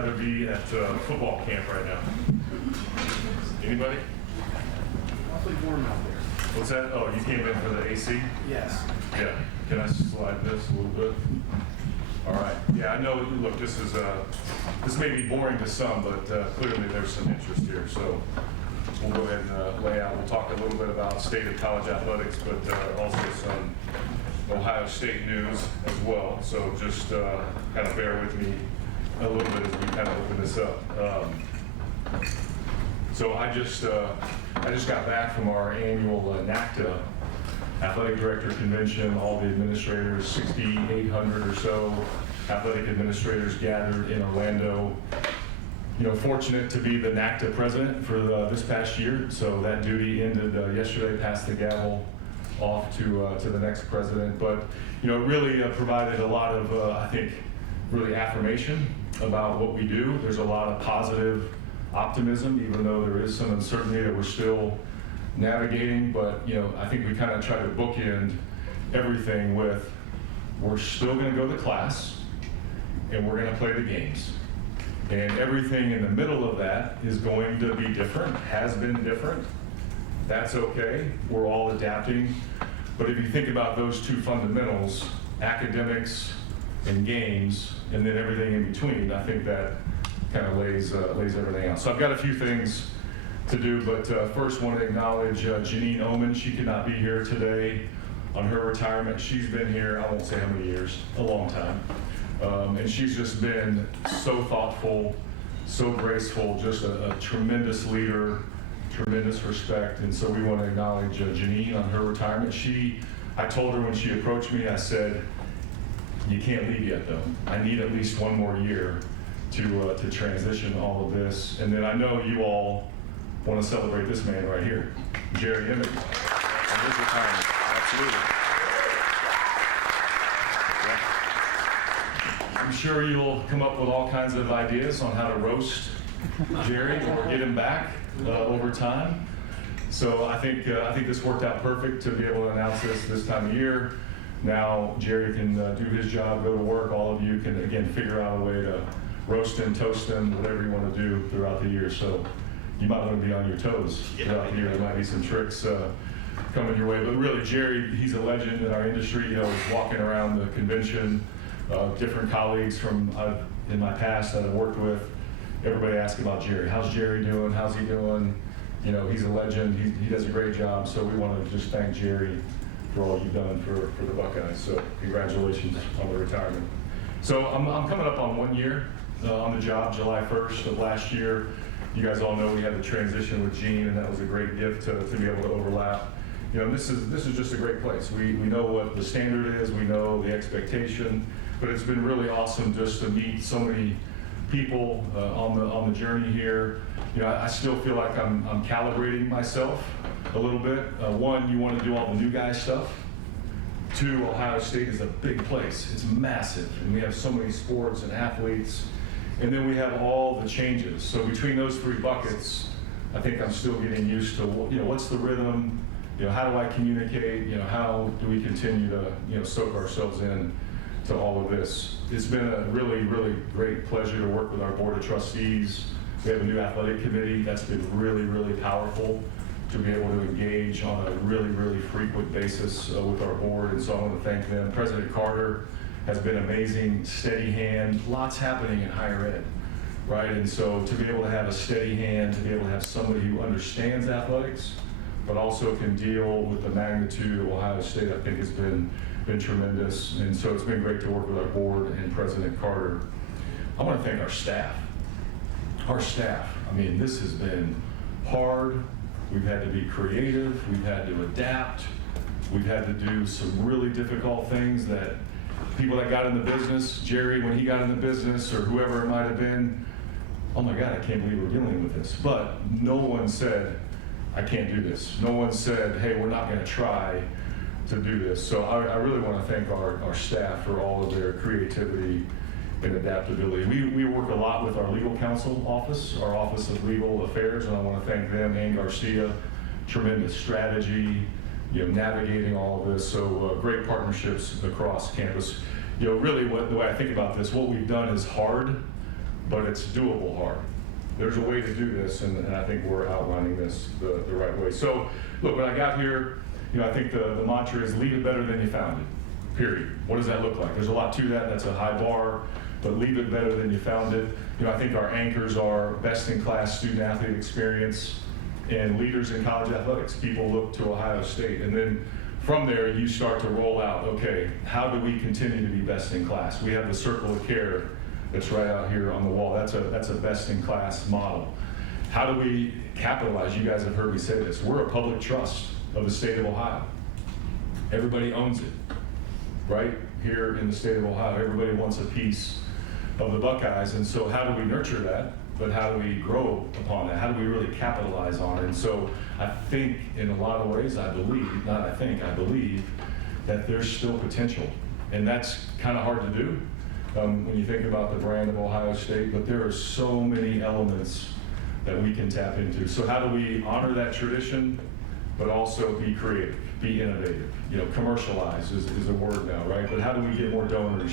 To be at football camp right now. Anybody? Awfully warm out there. What's that? Oh, you came in for the AC? Yes. Yeah. Can I slide this a little bit? All right. Yeah, I know. Look, this may be boring to some, but clearly there's some interest here. So we'll go ahead and lay out. We'll talk a little bit about state of college athletics, but also some Ohio State news as well. So just kind of bear with me a little bit as we kind of open this up. So I just got back from our annual NACTA Athletic Director Convention. All the administrators, 6,800 or so athletic administrators gathered in Orlando. You know, fortunate to be the NACTA president for this past year. So that duty ended yesterday, passed the gavel off to the next president. But, you know, it really provided a lot of, I think, really affirmation about what we do. There's a lot of positive optimism, even though there is some uncertainty that we're still navigating. But, you know, I think we kind of try to bookend everything with, we're still going to go to class and we're going to play the games. And everything in the middle of that is going to be different, has been different. That's okay. We're all adapting. But if you think about those two fundamentals, academics and games, and then everything in between, I think that kind of lays everything out. So I've got a few things to do, but first want to acknowledge Janine Oman. She could not be here today on her retirement. She's been here, I won't say how many years, a long time. And she's just been so thoughtful, so graceful, just a tremendous leader, tremendous respect. And so we want to acknowledge Janine on her retirement. I told her when she approached me, I said, you can't leave yet though. I need at least one more year to transition all of this. And then I know you all want to celebrate this man right here, Jerry Emmett. And his retirement, absolutely. Yeah. I'm sure you'll come up with all kinds of ideas on how to roast Jerry or get him back over time. So I think this worked out perfect to be able to announce this time of year. Now Jerry can do his job, go to work. All of you can, again, figure out a way to roast him, toast him, whatever you want to do throughout the year. So you might want to be on your toes throughout the year. There might be some tricks coming your way. But really, Jerry, he's a legend in our industry. You know, he's walking around the convention, different colleagues from in my past that I've worked with. Everybody asking about Jerry. How's Jerry doing? How's he doing? You know, he's a legend. He does a great job. So we want to just thank Jerry for all you've done for the Buckeyes. So congratulations on the retirement. So I'm coming up on 1 year on the job, July 1st of last year. You guys all know we had the transition with Gene, and that was a great gift to be able to overlap. You know, this is just a great place. We know what the standard is, we know the expectation, but it's been really awesome just to meet so many people on the journey here. You know, I still feel like I'm calibrating myself a little bit. One, you want to do all the new guy stuff. Two, Ohio State is a big place. It's massive, and we have so many sports and athletes. And then we have all the changes. So between those three buckets, I think I'm still getting used to, you know, what's the rhythm? You know, how do I communicate? You know, how do we continue to, you know, soak ourselves in to all of this? It's been a really, really great pleasure to work with our board of trustees. We have a new athletic committee that's been really, really powerful to be able to engage on a really, really frequent basis with our board. And so I want to thank them. President Carter has been amazing, steady hand, lots happening in higher ed, right? And so to be able to have a steady hand, to be able to have somebody who understands athletics, but also can deal with the magnitude of Ohio State, I think has been tremendous. And so it's been great to work with our board and President Carter. I want to thank our staff. Our staff, I mean, this has been hard. We've had to be creative. We've had to adapt. We've had to do some really difficult things that people that got in the business, Jerry, when he got in the business, or whoever it might have been, oh my God, I can't believe we're dealing with this. But no one said, I can't do this. No one said, hey, we're not going to try to do this. So I really want to thank our staff for all of their creativity and adaptability. We work a lot with our legal counsel office, our Office of Legal Affairs, and I want to thank them and Garcia. Tremendous strategy, you know, navigating all of this. So great partnerships across campus. You know, really the way I think about this, what we've done is hard, but it's doable hard. There's a way to do this, and I think we're outlining this the right way. So, look, when I got here, I think the mantra is leave it better than you found it, period. What does that look like? There's a lot to that. That's a high bar, but leave it better than you found it. I think our anchors are best-in-class student-athlete experience and leaders in college athletics. People look to Ohio State, and then from there, you start to roll out, okay, how do we continue to be best in class? We have the circle of care that's right out here on the wall. That's a best in class model. How do we capitalize? You guys have heard me say this. We're a public trust of the state of Ohio. Everybody owns it, right? Here in the state of Ohio, everybody wants a piece of the Buckeyes, and so how do we nurture that? But how do we grow upon that? How do we really capitalize on it? And so I think in a lot of ways, I believe that there's still potential. And that's kind of hard to do when you think about the brand of Ohio State, but there are so many elements that we can tap into. So how do we honor that tradition, but also be creative, be innovative? Commercialize is a word now, right? But how do we get more donors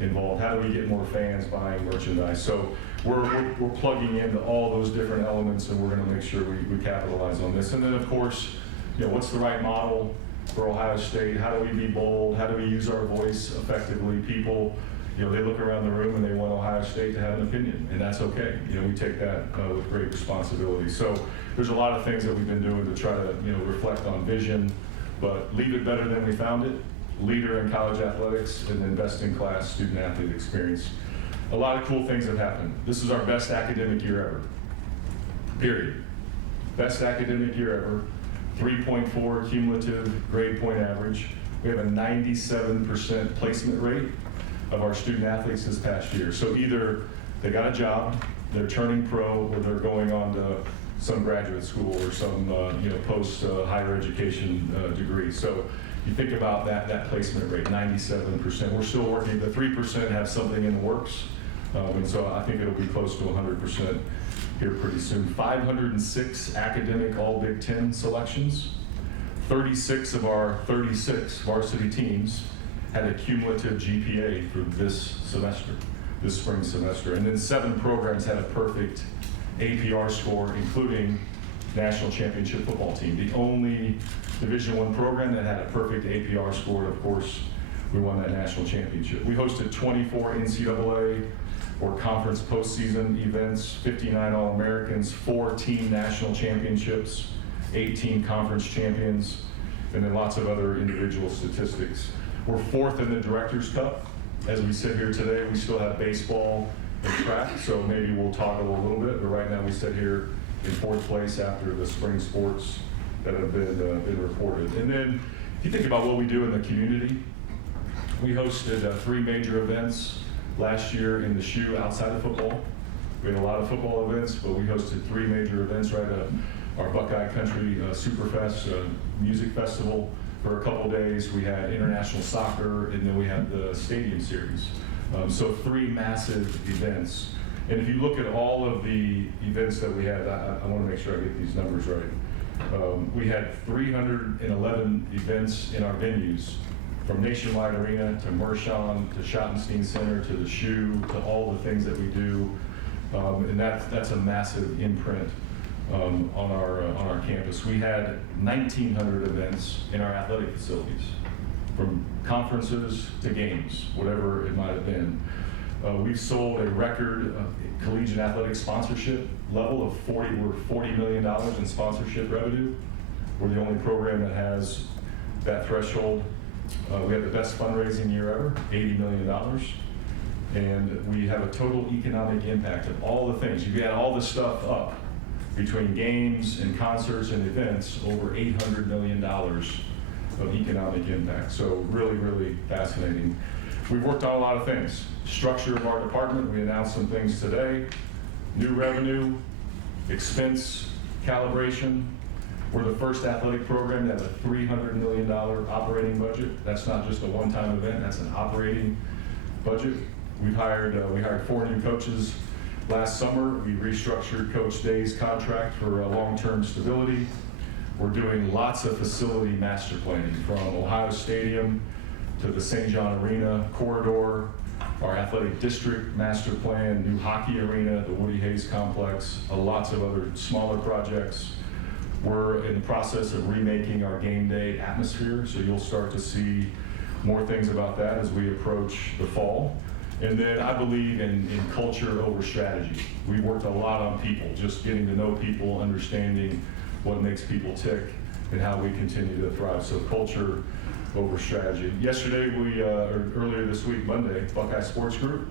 involved? How do we get more fans buying merchandise? So we're plugging into all those different elements, and we're going to make sure we capitalize on this. And then, of course, what's the right model for Ohio State? How do we be bold? How do we use our voice effectively? People, they look around the room and they want Ohio State to have an opinion, and that's okay. We take that with great responsibility. So there's a lot of things that we've been doing to try to, reflect on vision, but leave it better than we found it. Leader in college athletics, and then best-in-class student-athlete experience. A lot of cool things have happened. This is our best academic year ever, period. Best academic year ever, 3.4 cumulative grade point average. We have a 97% placement rate of our student-athletes this past year. So either they got a job, they're turning pro, or they're going on to some graduate school or some post higher education degree. So you think about that placement rate, 97%. We're still working. The 3% have something in the works, and so I think it'll be close to 100% here pretty soon. 506 academic All Big Ten selections. 36 of our 36 varsity teams had a cumulative GPA for this spring semester, and then 7 programs had a perfect APR score, including national championship football team. The only Division I program that had a perfect APR score, and of course, we won that national championship. We hosted 24 NCAA or conference postseason events, 59 All-Americans, 4 team national championships, 18 conference champions, and then lots of other individual statistics. We're 4th in the Directors' Cup. As we sit here today, we still have baseball and track, so maybe we'll toggle a little bit, but right now we sit here in 4th place after the spring sports that have been reported. And then if you think about what we do in the community, we hosted 3 major events last year in the SHU outside of football. We had a lot of football events, but we hosted 3 major events, right? Our Buckeye Country Superfest music festival for a couple days. We had international soccer, and then we had the stadium series. So 3 massive events. And if you look at all of the events that we had, I want to make sure I get these numbers right. We had 311 events in our venues, from Nationwide Arena to Mershon to Schottenstein Center to the SHU to all the things that we do, and that's a massive imprint on our campus. We had 1,900 events in our athletic facilities, from conferences to games, whatever it might have been. We've sold a record collegiate athletic sponsorship level of $40 million in sponsorship revenue. We're the only program that has that threshold. We had the best fundraising year ever, $80 million. And we have a total economic impact of all the things. You add all this stuff up, between games and concerts and events, over $800 million of economic impact. So really, really fascinating. We've worked on a lot of things. Structure of our department, we announced some things today. New revenue, expense calibration. We're the first athletic program to have a $300 million operating budget. That's not just a one-time event, that's an operating budget. We hired 4 new coaches last summer. We restructured Coach Day's contract for long-term stability. We're doing lots of facility master planning, from Ohio Stadium to the St. John Arena corridor, our athletic district master plan, new hockey arena, the Woody Hayes complex, lots of other smaller projects. We're in the process of remaking our game day atmosphere, so you'll start to see more things about that as we approach the fall. And then I believe in culture over strategy. We worked a lot on people, just getting to know people, understanding what makes people tick, and how we continue to thrive. So culture over strategy. Yesterday, or earlier this week, Monday, Buckeye Sports Group.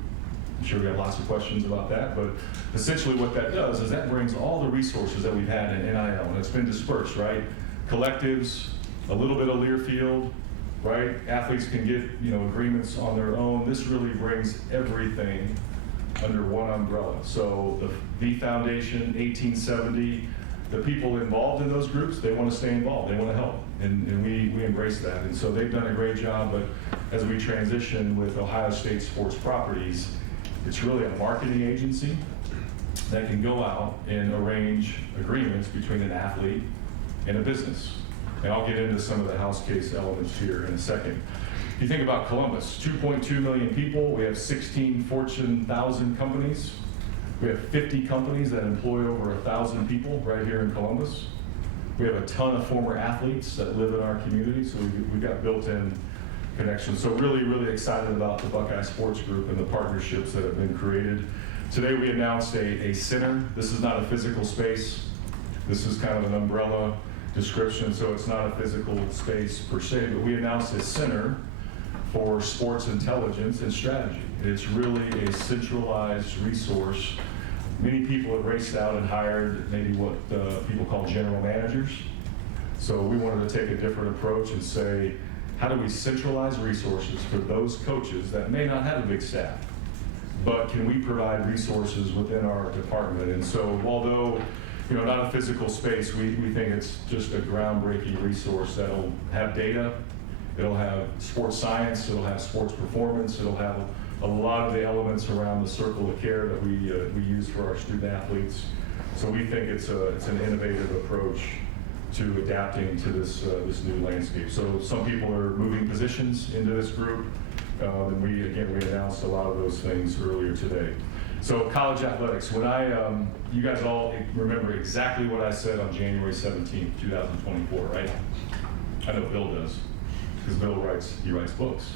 I'm sure we have lots of questions about that, but essentially what that does is that brings all the resources that we've had in NIL, and it's been dispersed, right? Collectives, a little bit of Learfield, right? Athletes can get, agreements on their own. This really brings everything under one umbrella. So the V Foundation, 1870, the people involved in those groups, they want to stay involved, they want to help, and we embrace that. And so they've done a great job, but as we transition with Ohio State Sports Properties, it's really a marketing agency that can go out and arrange agreements between an athlete and a business. And I'll get into some of the house case elements here in a second. If you think about Columbus, 2.2 million people, we have 16 Fortune 1000 companies. We have 50 companies that employ over 1,000 people right here in Columbus. We have a ton of former athletes that live in our community, so we've got built-in connections. So really, really excited about the Buckeye Sports Group and the partnerships that have been created. Today we announced a center. This is not a physical space. This is kind of an umbrella description, so it's not a physical space per se, but we announced a center for sports intelligence and strategy. It's really a centralized resource. Many people have raced out and hired maybe what people call general managers. So we wanted to take a different approach and say, how do we centralize resources for those coaches that may not have a big staff, but can we provide resources within our department? And so although not a physical space, we think it's just a groundbreaking resource that'll have data, it'll have sports science, it'll have sports performance, it'll have a lot of the elements around the circle of care that we use for our student athletes. So we think it's an innovative approach to adapting to this new landscape. So some people are moving positions into this group, and we announced a lot of those things earlier today. So college athletics, you guys all remember exactly what I said on January 17th, 2024, right? I know Bill does, because Bill writes books,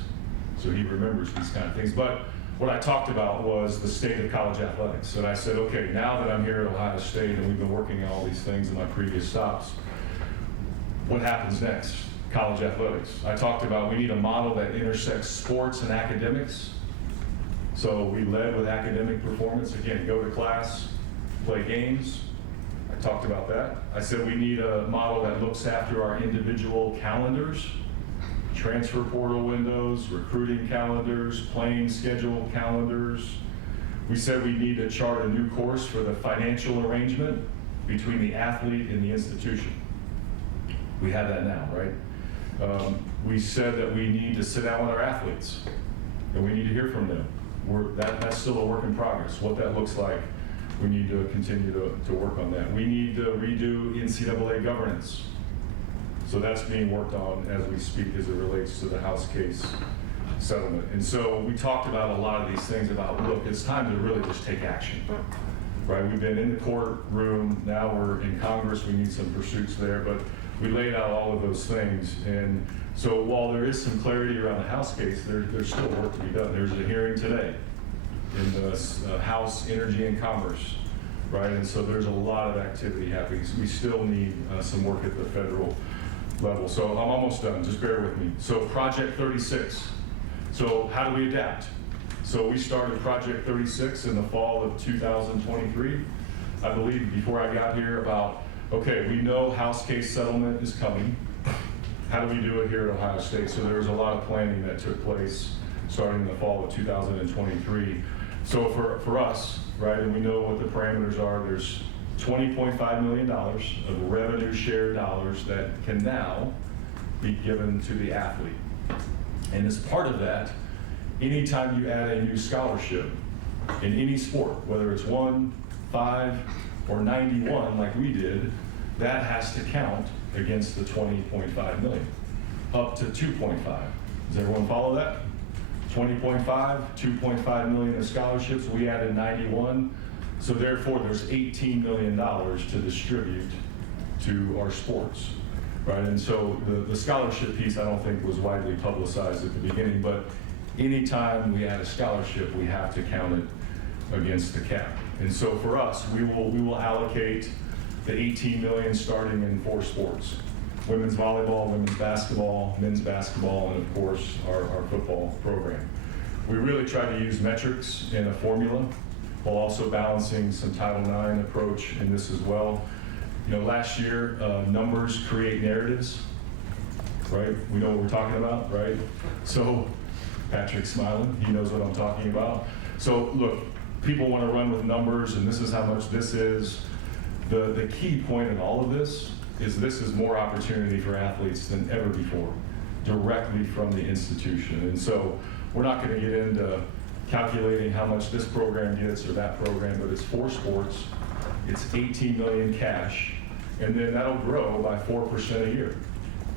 so he remembers these kind of things. But what I talked about was the state of college athletics. And I said, okay, now that I'm here at Ohio State and we've been working on all these things in my previous stops, what happens next? College athletics. I talked about we need a model that intersects sports and academics. So we led with academic performance. Again, go to class, play games. I talked about that. I said we need a model that looks after our individual calendars, transfer portal windows, recruiting calendars, playing schedule calendars. We said we need to chart a new course for the financial arrangement between the athlete and the institution. We have that now, right? We said that we need to sit down with our athletes and we need to hear from them. That's still a work in progress. What that looks like, we need to continue to work on that. We need to redo NCAA governance. So that's being worked on as we speak as it relates to the house case settlement. And so we talked about a lot of these things about, look, it's time to really just take action, right? We've been in the courtroom, now we're in Congress, we need some pursuits there, but we laid out all of those things. And so while there is some clarity around the house case, there's still work to be done. There's a hearing today in the House Energy and Commerce, right? And so there's a lot of activity happening. So we still need some work at the federal level. So I'm almost done, just bear with me. So Project 36. So how do we adapt? So we started Project 36 in the fall of 2023. I believe before I got here about, okay, we know house case settlement is coming. How do we do it here at Ohio State? So there was a lot of planning that took place starting in the fall of 2023. So for us, right, and we know what the parameters are, there's $20.5 million of revenue share dollars that can now be given to the athlete. And as part of that, anytime you add a new scholarship in any sport, whether it's 1, 5, or 91 like we did, that has to count against the $20.5 million, up to $2.5. Does everyone follow that? 20.5, 2.5 million in scholarships. We added 91. So therefore, there's $18 million to distribute to our sports, right? And so the scholarship piece, I don't think was widely publicized at the beginning, but anytime we add a scholarship, we have to count it against the cap. And so for us, we will allocate the 18 million starting in 4 sports: women's volleyball, women's basketball, men's basketball, and of course our football program. We really try to use metrics in a formula while also balancing some Title IX approach in this as well. You know, last year, numbers create narratives, right? We know what we're talking about, right? So Patrick's smiling, he knows what I'm talking about. So look, people want to run with numbers, and this is how much this is. The key point in all of this is more opportunity for athletes than ever before, directly from the institution. And so we're not going to get into calculating how much this program gets or that program, but it's 4 sports, it's 18 million cash, and then that'll grow by 4% a year.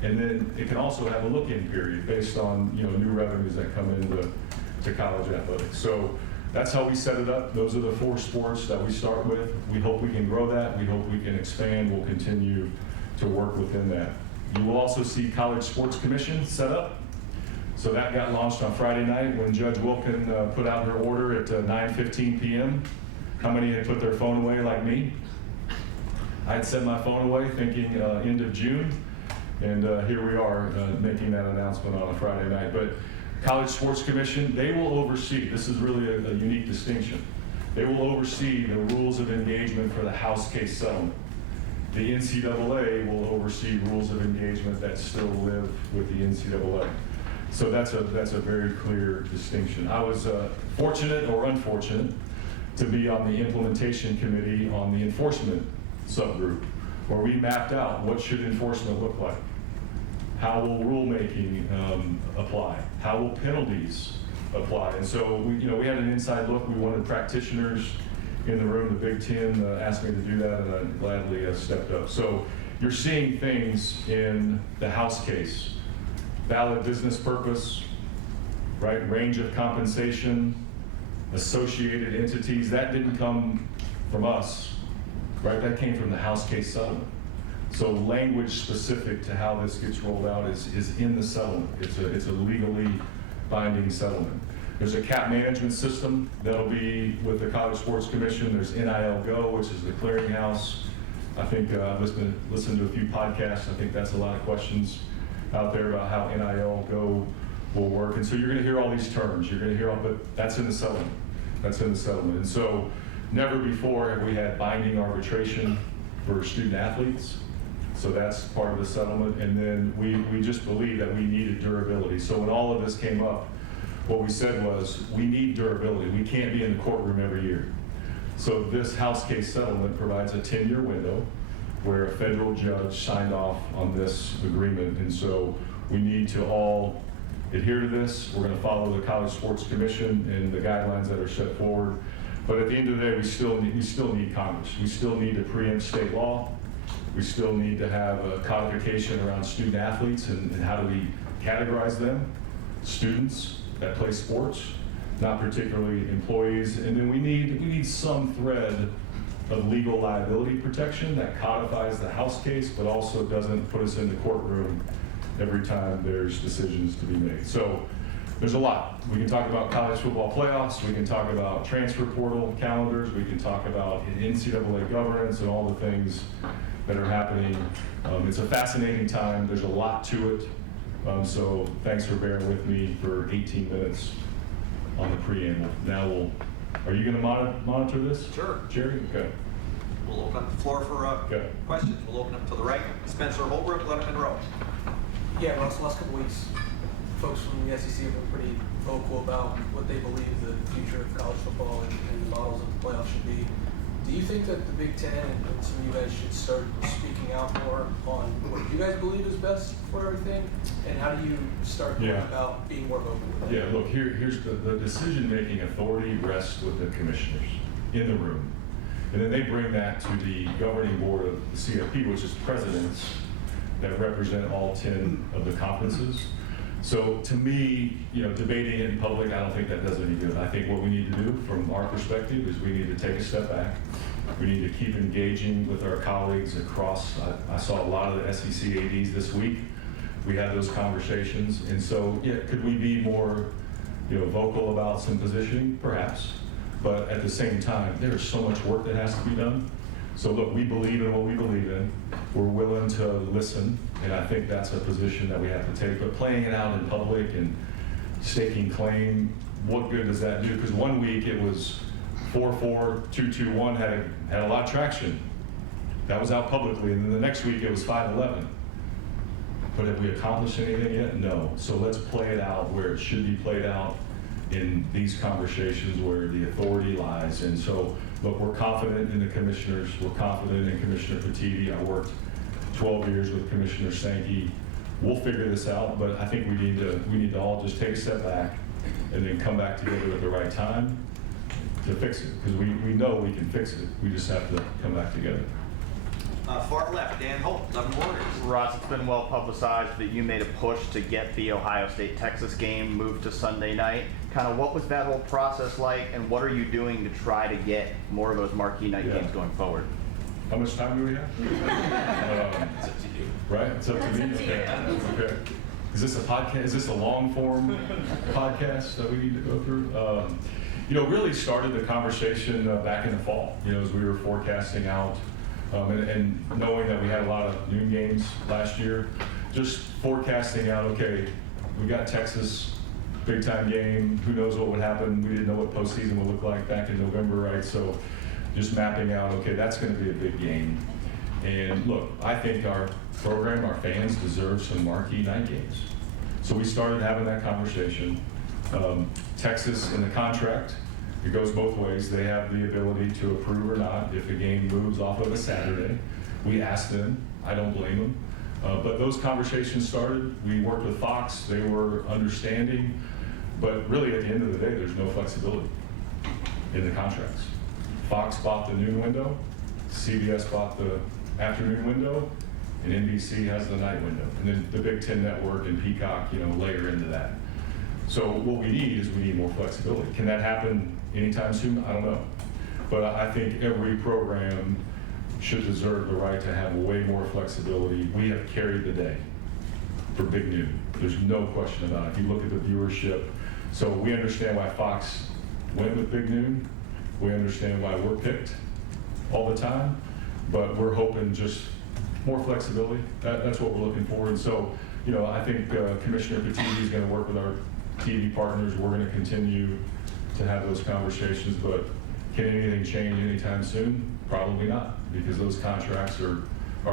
And then it can also have a look-in period based on, you know, new revenues that come into college athletics. So that's how we set it up. Those are the 4 sports that we start with. We hope we can grow that. We hope we can expand. We'll continue to work within that. You will also see College Sports Commission set up. So that got launched on Friday night when Judge Wilkin put out her order at 9:15 p.m. How many had put their phone away like me? I had set my phone away thinking end of June, and here we are making that announcement on a Friday night. But College Sports Commission, they will oversee, this is really a unique distinction, they will oversee the rules of engagement for the house case settlement. The NCAA will oversee rules of engagement that still live with the NCAA. So that's a very clear distinction. I was fortunate or unfortunate to be on the implementation committee on the enforcement subgroup, where we mapped out what should enforcement look like. How will rulemaking apply? How will penalties apply? And so we had an inside look. We wanted practitioners in the room. The Big Ten asked me to do that, and I gladly stepped up. So you're seeing things in the house case. Valid business purpose, right? Range of compensation, associated entities. That didn't come from us, right? That came from the house case settlement. So language specific to how this gets rolled out is in the settlement. It's a legally binding settlement. There's a cap management system that'll be with the College Sports Commission. There's NIL Go, which is the clearinghouse. I think I've listened to a few podcasts. I think that's a lot of questions out there about how NIL Go will work. And so you're going to hear all these terms. You're going to hear all, but that's in the settlement. That's in the settlement. And so never before have we had binding arbitration for student athletes. So that's part of the settlement. And then we just believe that we needed durability. So when all of this came up, what we said was, we need durability. We can't be in the courtroom every year. So this house case settlement provides a 10-year window where a federal judge signed off on this agreement. And so we need to all adhere to this. We're going to follow the College Sports Commission and the guidelines that are set forward. But at the end of the day, we still need Congress. We still need to preempt state law. We still need to have a codification around student athletes and how do we categorize them. Students that play sports, not particularly employees. And then we need some thread of legal liability protection that codifies the house case, but also doesn't put us in the courtroom every time there's decisions to be made. So there's a lot. We can talk about college football playoffs. We can talk about transfer portal calendars. We can talk about NCAA governance and all the things that are happening. It's a fascinating time. There's a lot to it. So thanks for bearing with me for 18 minutes on the preamble. Now are you going to monitor this? Sure. Jerry? Okay. We'll open up the floor for questions. We'll open up to the right. Spencer Holbrook, Letterman Row. Yeah, Russ, last couple weeks, folks from the SEC have been pretty vocal about what they believe the future of college football and the models of the playoffs should be. Do you think that the Big Ten and some of you guys should start speaking out more on what you guys believe is best for everything? And how do you start going about being more vocal with that? Yeah, look, here's the decision-making authority rests with the commissioners in the room. And then they bring that to the governing board of the CFP, which is presidents that represent all 10 of the conferences. So to me, debating it in public, I don't think that does any good. I think what we need to do from our perspective is we need to take a step back. We need to keep engaging with our colleagues across. I saw a lot of the SEC ADs this week. We had those conversations. And so, yeah, could we be more vocal about some positioning? Perhaps. But at the same time, there's so much work that has to be done. So look, we believe in what we believe in. We're willing to listen, and I think that's a position that we have to take. But playing it out in public and staking claim, what good does that do? Because one week it was 4-4, 2-2-1, had a lot of traction. That was out publicly, and then the next week it was 5-11. But have we accomplished anything yet? No. So let's play it out where it should be played out in these conversations where the authority lies. And so, look, we're confident in the commissioners. We're confident in Commissioner Petitti. I worked 12 years with Commissioner Sankey. We'll figure this out, but I think we need to all just take a step back and then come back together at the right time to fix it. Because we know we can fix it. We just have to come back together. Far left, Dan Holt, 11 Warriors. Russ, it's been well publicized that you made a push to get the Ohio State-Texas game moved to Sunday night. Kind of what was that whole process like, and what are you doing to try to get more of those marquee night games going forward? How much time do we have? It's up to you. Right? It's up to me? Okay. Is this a podcast? Is this a long-form podcast that we need to go through? Really started the conversation back in the fall, as we were forecasting out and knowing that we had a lot of noon games last year, just forecasting out, okay, we got Texas, big-time game, who knows what would happen. We didn't know what postseason would look like back in November, right? So just mapping out, okay, that's going to be a big game. And look, I think our program, our fans deserve some marquee night games. So we started having that conversation. Texas in the contract, it goes both ways. They have the ability to approve or not if a game moves off of a Saturday. We asked them. I don't blame them. But those conversations started. We worked with Fox. They were understanding. But really, at the end of the day, there's no flexibility in the contracts. Fox bought the noon window. CBS bought the afternoon window. And NBC has the night window. And then the Big Ten Network and Peacock, layer into that. So what we need more flexibility. Can that happen anytime soon? I don't know. But I think every program should deserve the right to have way more flexibility. We have carried the day for Big Noon. There's no question about it. If you look at the viewership, so we understand why Fox went with Big Noon. We understand why we're picked all the time, but we're hoping just more flexibility. That's what we're looking for. And so, I think Commissioner Petitti is going to work with our TV partners. We're going to continue to have those conversations, but can anything change anytime soon? Probably not, because those contracts are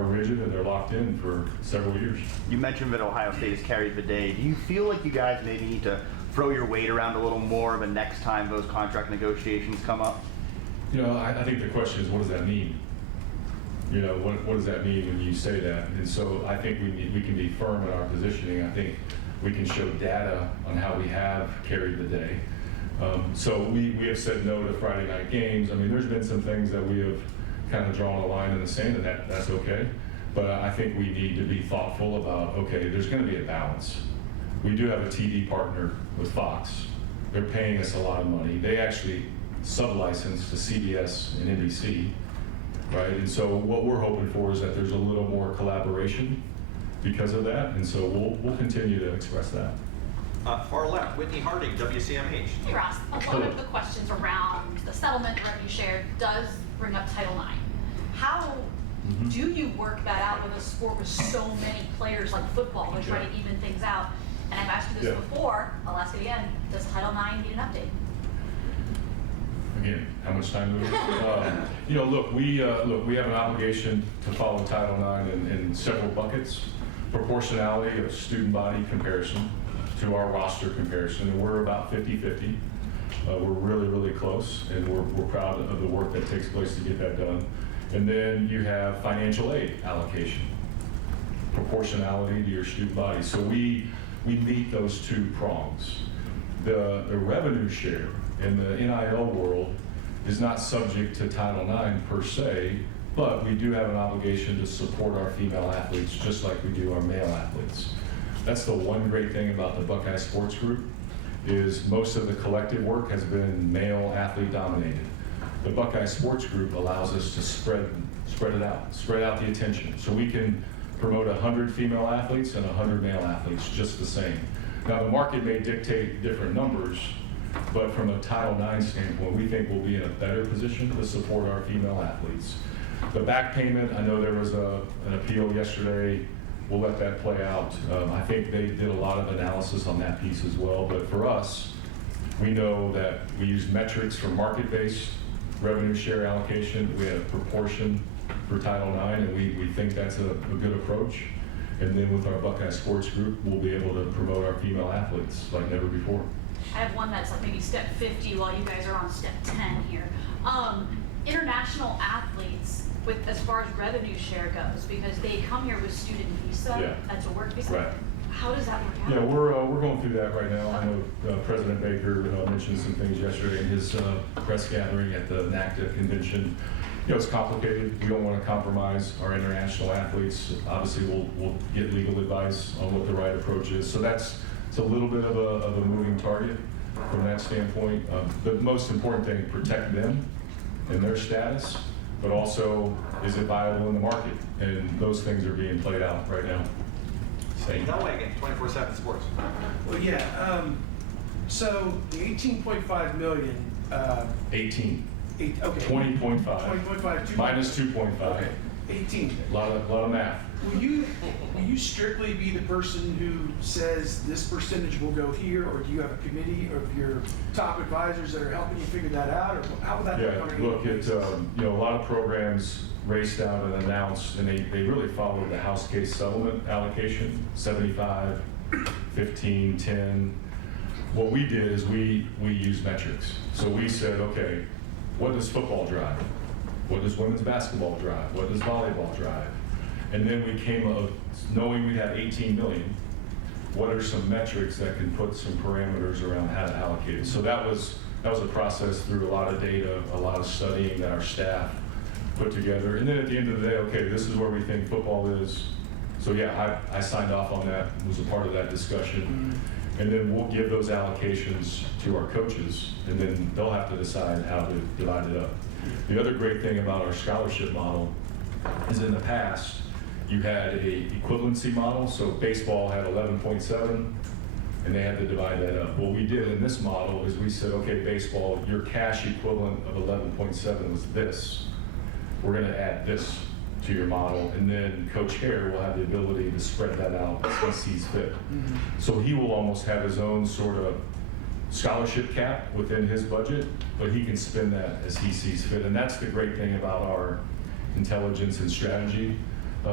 rigid and they're locked in for several years. You mentioned that Ohio State has carried the day. Do you feel like you guys maybe need to throw your weight around a little more the next time those contract negotiations come up? I think the question is, what does that mean? What does that mean when you say that? And so I think we can be firm in our positioning. I think we can show data on how we have carried the day. So we have said no to Friday night games. I mean, there's been some things that we have kind of drawn a line in the sand, and that's okay. But I think we need to be thoughtful about, okay, there's going to be a balance. We do have a TV partner with Fox. They're paying us a lot of money. They actually sub-license to CBS and NBC, right? And so what we're hoping for is that there's a little more collaboration because of that, and so we'll continue to express that. Far left, Whitney Harding, WCMH. Hey Ross, one of the questions around the settlement revenue share does bring up Title IX. How do you work that out with a sport with so many players like football to try to even things out? And I've asked you this before, I'll ask it again, does Title IX need an update? Again, how much time do we have? Look, we have an obligation to follow Title IX in several buckets. Proportionality of student body comparison to our roster comparison, and we're about 50-50. We're really, really close, and we're proud of the work that takes place to get that done. And then you have financial aid allocation, proportionality to your student body. So we meet those two prongs. The revenue share in the NIL world is not subject to Title IX per se, but we do have an obligation to support our female athletes just like we do our male athletes. That's the one great thing about the Buckeye Sports Group, is most of the collective work has been male athlete dominated. The Buckeye Sports Group allows us to spread out the attention. So we can promote 100 female athletes and 100 male athletes just the same. Now the market may dictate different numbers, but from a Title IX standpoint, we think we'll be in a better position to support our female athletes. The back payment, I know there was an appeal yesterday. We'll let that play out. I think they did a lot of analysis on that piece as well, but for us, we know that we use metrics for market-based revenue share allocation. We had a proportion for Title IX, and we think that's a good approach. And then with our Buckeye Sports Group, we'll be able to promote our female athletes like never before. I have one that's like maybe step 50 while you guys are on step 10 here. International athletes, with as far as revenue share goes, because they come here with student visa, Yeah. that's a work visa. Right. How does that work out? Yeah, we're going through that right now. I know President Baker mentioned some things yesterday in his press gathering at the NACDA convention. It's complicated. We don't want to compromise our international athletes. Obviously, we'll get legal advice on what the right approach is. So it's a little bit of a moving target from that standpoint. The most important thing, protect them and their status, but also, is it viable in the market? And those things are being played out right now. That way again, 24/7 Sports. Well, yeah, so the 18.5 million, 18. okay. 20.5. 20.5. Minus 2.5. Okay, 18. A lot of math. Will you strictly be the person who says this percentage will go here, or do you have a committee of your top advisors that are helping you figure that out, or how would that Yeah, work on a look, basis? a lot of programs raced out and announced, and they really followed the House case settlement allocation, 75, 15, 10. What we did is we used metrics. So we said, okay, what does football drive? What does women's basketball drive? What does volleyball drive? And then we came up, knowing we had 18 million, what are some metrics that can put some parameters around how to allocate it? So that was a process through a lot of data, a lot of studying that our staff put together. And then at the end of the day, okay, this is where we think football is. So yeah, I signed off on that, was a part of that discussion. And then we'll give those allocations to our coaches, and then they'll have to decide how to divide it up. The other great thing about our scholarship model is in the past, you had a equivalency model, so baseball had 11.7, and they had to divide that up. What we did in this model is we said, okay, baseball, your cash equivalent of 11.7 was this. We're gonna add this to your model, and then Coach Hare will have the ability to spread that out as he sees fit. So he will almost have his own sort of scholarship cap within his budget, but he can spend that as he sees fit. And that's the great thing about our intelligence and strategy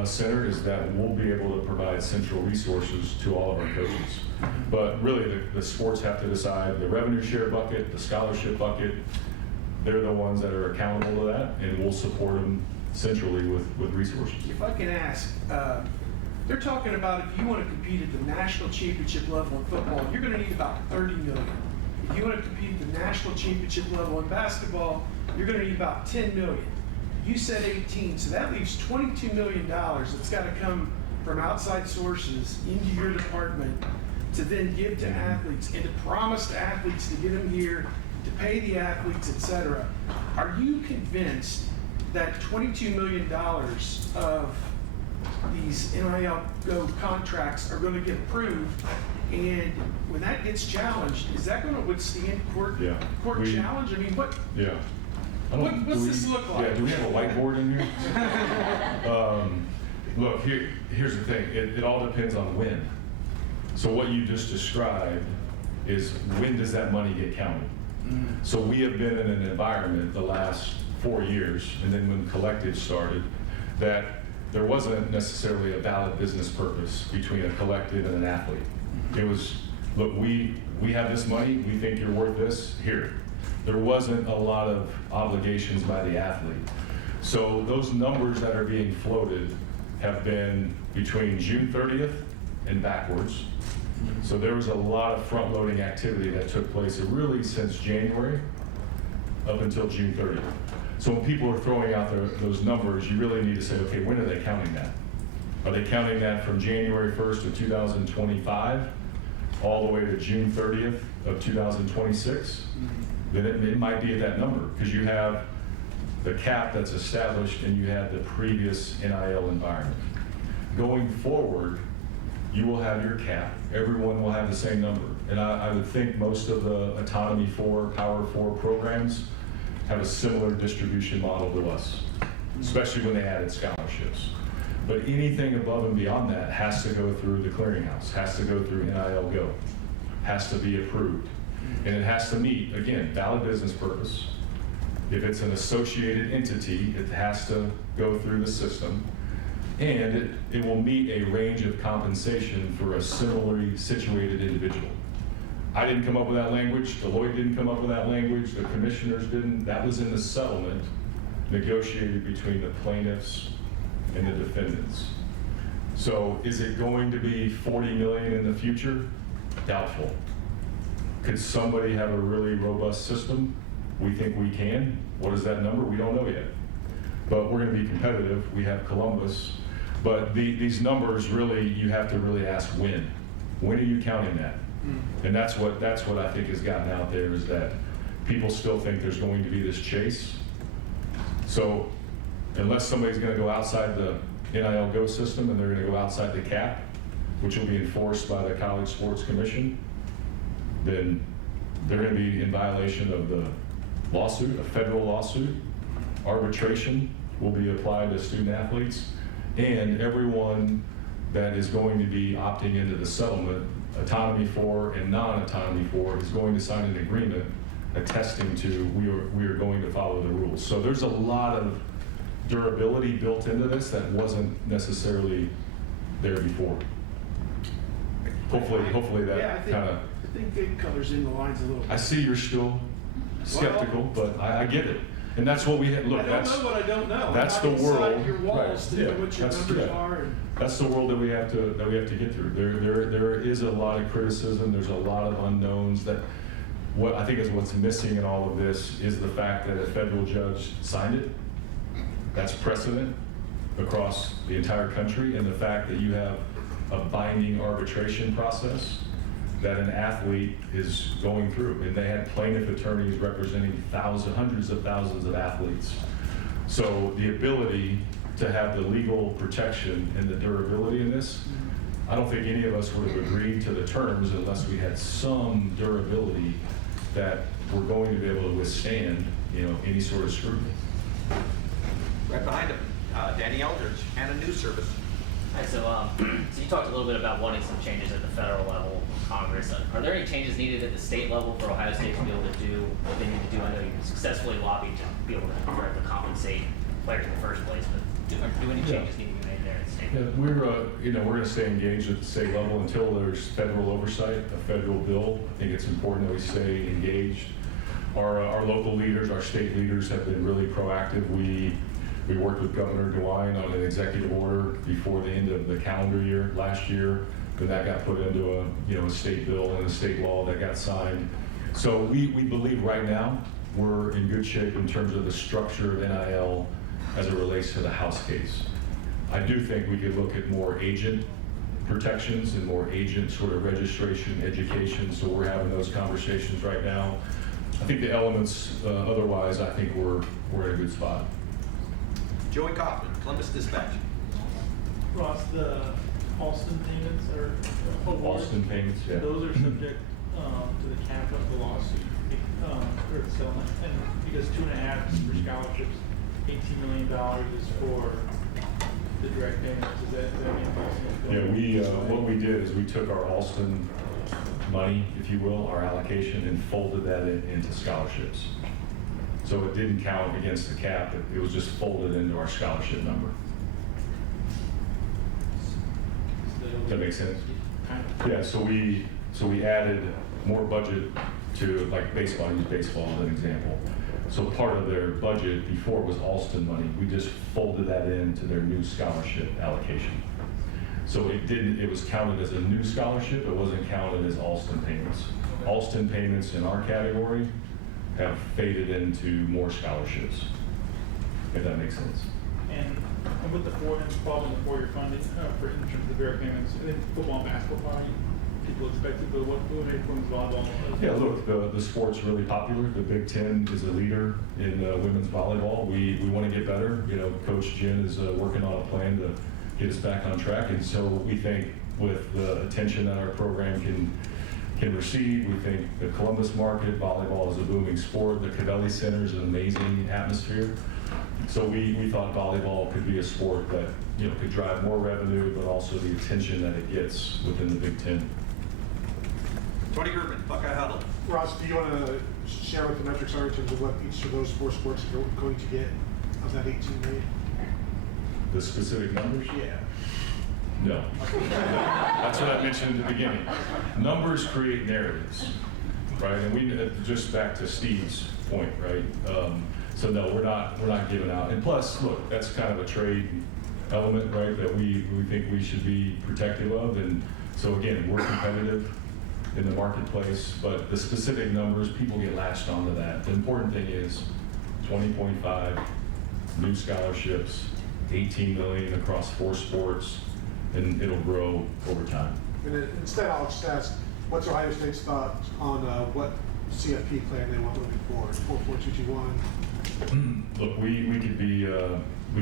center, is that we'll be able to provide central resources to all of our coaches. But really, the sports have to decide the revenue share bucket, the scholarship bucket. They're the ones that are accountable to that, and we'll support them centrally with resources. If I can ask, they're talking about if you want to compete at the national championship level in football, you're going to need about 30 million. If you want to compete at the national championship level in basketball, you're going to need about 10 million. You said 18, so that leaves $22 million that's got to come from outside sources into your department to then give to athletes and to promise to athletes to get them here, to pay the athletes, etc. Are you convinced that $22 million of these NIL Go contracts are going to get approved, and when that gets challenged, is that going to withstand court challenge? I mean, what? Yeah. What's this look like? Yeah, do we have a whiteboard in here? Look, here's the thing. It all depends on when. So what you just described is, when does that money get counted? So we have been in an environment the last 4 years, and then when Collective started, that there wasn't necessarily a valid business purpose between a collective and an athlete. It was, look, we have this money, we think you're worth this, here. There wasn't a lot of obligations by the athlete. So those numbers that are being floated have been between June 30th and backwards. So there was a lot of front-loading activity that took place really since January up until June 30th. So when people are throwing out those numbers, you really need to say, okay, when are they counting that? Are they counting that from January 1st of 2025 all the way to June 30th of 2026? Then it might be at that number, because you have the cap that's established and you have the previous NIL environment. Going forward, you will have your cap. Everyone will have the same number. And I would think most of the Autonomy 4, Power 4 programs have a similar distribution model to us, especially when they added scholarships. But anything above and beyond that has to go through the clearinghouse, has to go through NIL Go, has to be approved. And it has to meet, again, valid business purpose. If it's an associated entity, it has to go through the system. And it will meet a range of compensation for a similarly situated individual. I didn't come up with that language, Deloitte didn't come up with that language, the commissioners didn't. That was in the settlement negotiated between the plaintiffs and the defendants. So is it going to be 40 million in the future? Doubtful. Could somebody have a really robust system? We think we can. What is that number? We don't know yet. But we're going to be competitive. We have Columbus. But these numbers really, you have to really ask when. When are you counting that? And that's what I think has gotten out there, is that people still think there's going to be this chase. So unless somebody's going to go outside the NIL Go system and they're going to go outside the cap, which will be enforced by the College Sports Commission, then they're going to be in violation of the lawsuit, a federal lawsuit. Arbitration will be applied to student athletes, and everyone that is going to be opting into the settlement, Autonomy 4 and non-Autonomy 4, is going to sign an agreement attesting to we are going to follow the rules. So there's a lot of durability built into this that wasn't necessarily there before. Hopefully that kind of. I think it colors in the lines a little bit. I see you're still skeptical, but I get it. And that's what we had. Look, I don't know what I don't know. That's the Inside world. your walls to know what your numbers are. And That's the world that we have to get through. There is a lot of criticism. There's a lot of unknowns. That what I think is what's missing in all of this is the fact that a federal judge signed it. That's precedent across the entire country, and the fact that you have a binding arbitration process that an athlete is going through. And they had plaintiff attorneys representing hundreds of thousands of athletes. So the ability to have the legal protection and the durability in this, I don't think any of us would have agreed to the terms unless we had some durability that we're going to be able to withstand, any sort of scrutiny. Right behind him, Danny Eldridge, and a news service. Hi, so you talked a little bit about wanting some changes at the federal level, Congress. Are there any changes needed at the state level for Ohio State to be able to do what they need to do? I know you successfully lobbied to be able to directly compensate players in the first place, but do any changes need to be made there at the state level? Yeah, we're going to stay engaged at the state level until there's federal oversight, a federal bill. I think it's important that we stay engaged. Our local leaders, our state leaders have been really proactive. We worked with Governor DeWine on an executive order before the end of the calendar year last year. Then that got put into a state bill and a state law that got signed. So we believe right now we're in good shape in terms of the structure of NIL as it relates to the House case. I do think we could look at more agent protections and more agent sort of registration, education. So we're having those conversations right now. I think the elements, otherwise, I think we're in a good spot. Joey Kaufman, Columbus Dispatch. Ross, the Alston payments are awards. Alston payments, yeah. Those are subject to the cap of the lawsuit, or the settlement, and because 2.5 is for scholarships, $18 million is for the direct payments. Does that make sense? Yeah, what we did is we took our Alston money, if you will, our allocation, and folded that into scholarships. So it didn't count against the cap. It was just folded into our scholarship number. Does that make sense? Yeah, so we added more budget to, like, baseball. I use baseball as an example. So part of their budget before was Alston money. We just folded that into their new scholarship allocation. So it was counted as a new scholarship. It wasn't counted as Alston payments. Alston payments in our category have faded into more scholarships, if that makes sense. And with the involved in the 4-year funding for in terms of the Bjork payments, and then football and basketball probably people expect it, but what made women's volleyball? Yeah, look, the sport's really popular. The Big Ten is a leader in women's volleyball. We want to get better. You know, Coach Jen is working on a plan to get us back on track, and so we think with the attention that our program can receive, we think the Columbus market, volleyball is a booming sport. The Cavelli Center is an amazing atmosphere. So we thought volleyball could be a sport that, you know, could drive more revenue, but also the attention that it gets within the Big Ten. Tony German, Buckeye Huddle. Ross, do you want to share what the metrics are in terms of what each of those 4 sports are going to get of that 18 million? The specific numbers? Yeah. No. That's what I mentioned at the beginning. Numbers create narratives, right? And we just back to Steve's point, right? So no, we're not giving out. And plus, look, that's kind of a trade element, right? That we think we should be protective of. And so again, we're competitive in the marketplace, but the specific numbers, people get latched onto that. The important thing is 20.5 new scholarships, 18 million across 4 sports, and it'll grow over time. And then instead, I'll just ask, what's Ohio State's thought on what CFP plan they want moving forward? 4.221. Look, we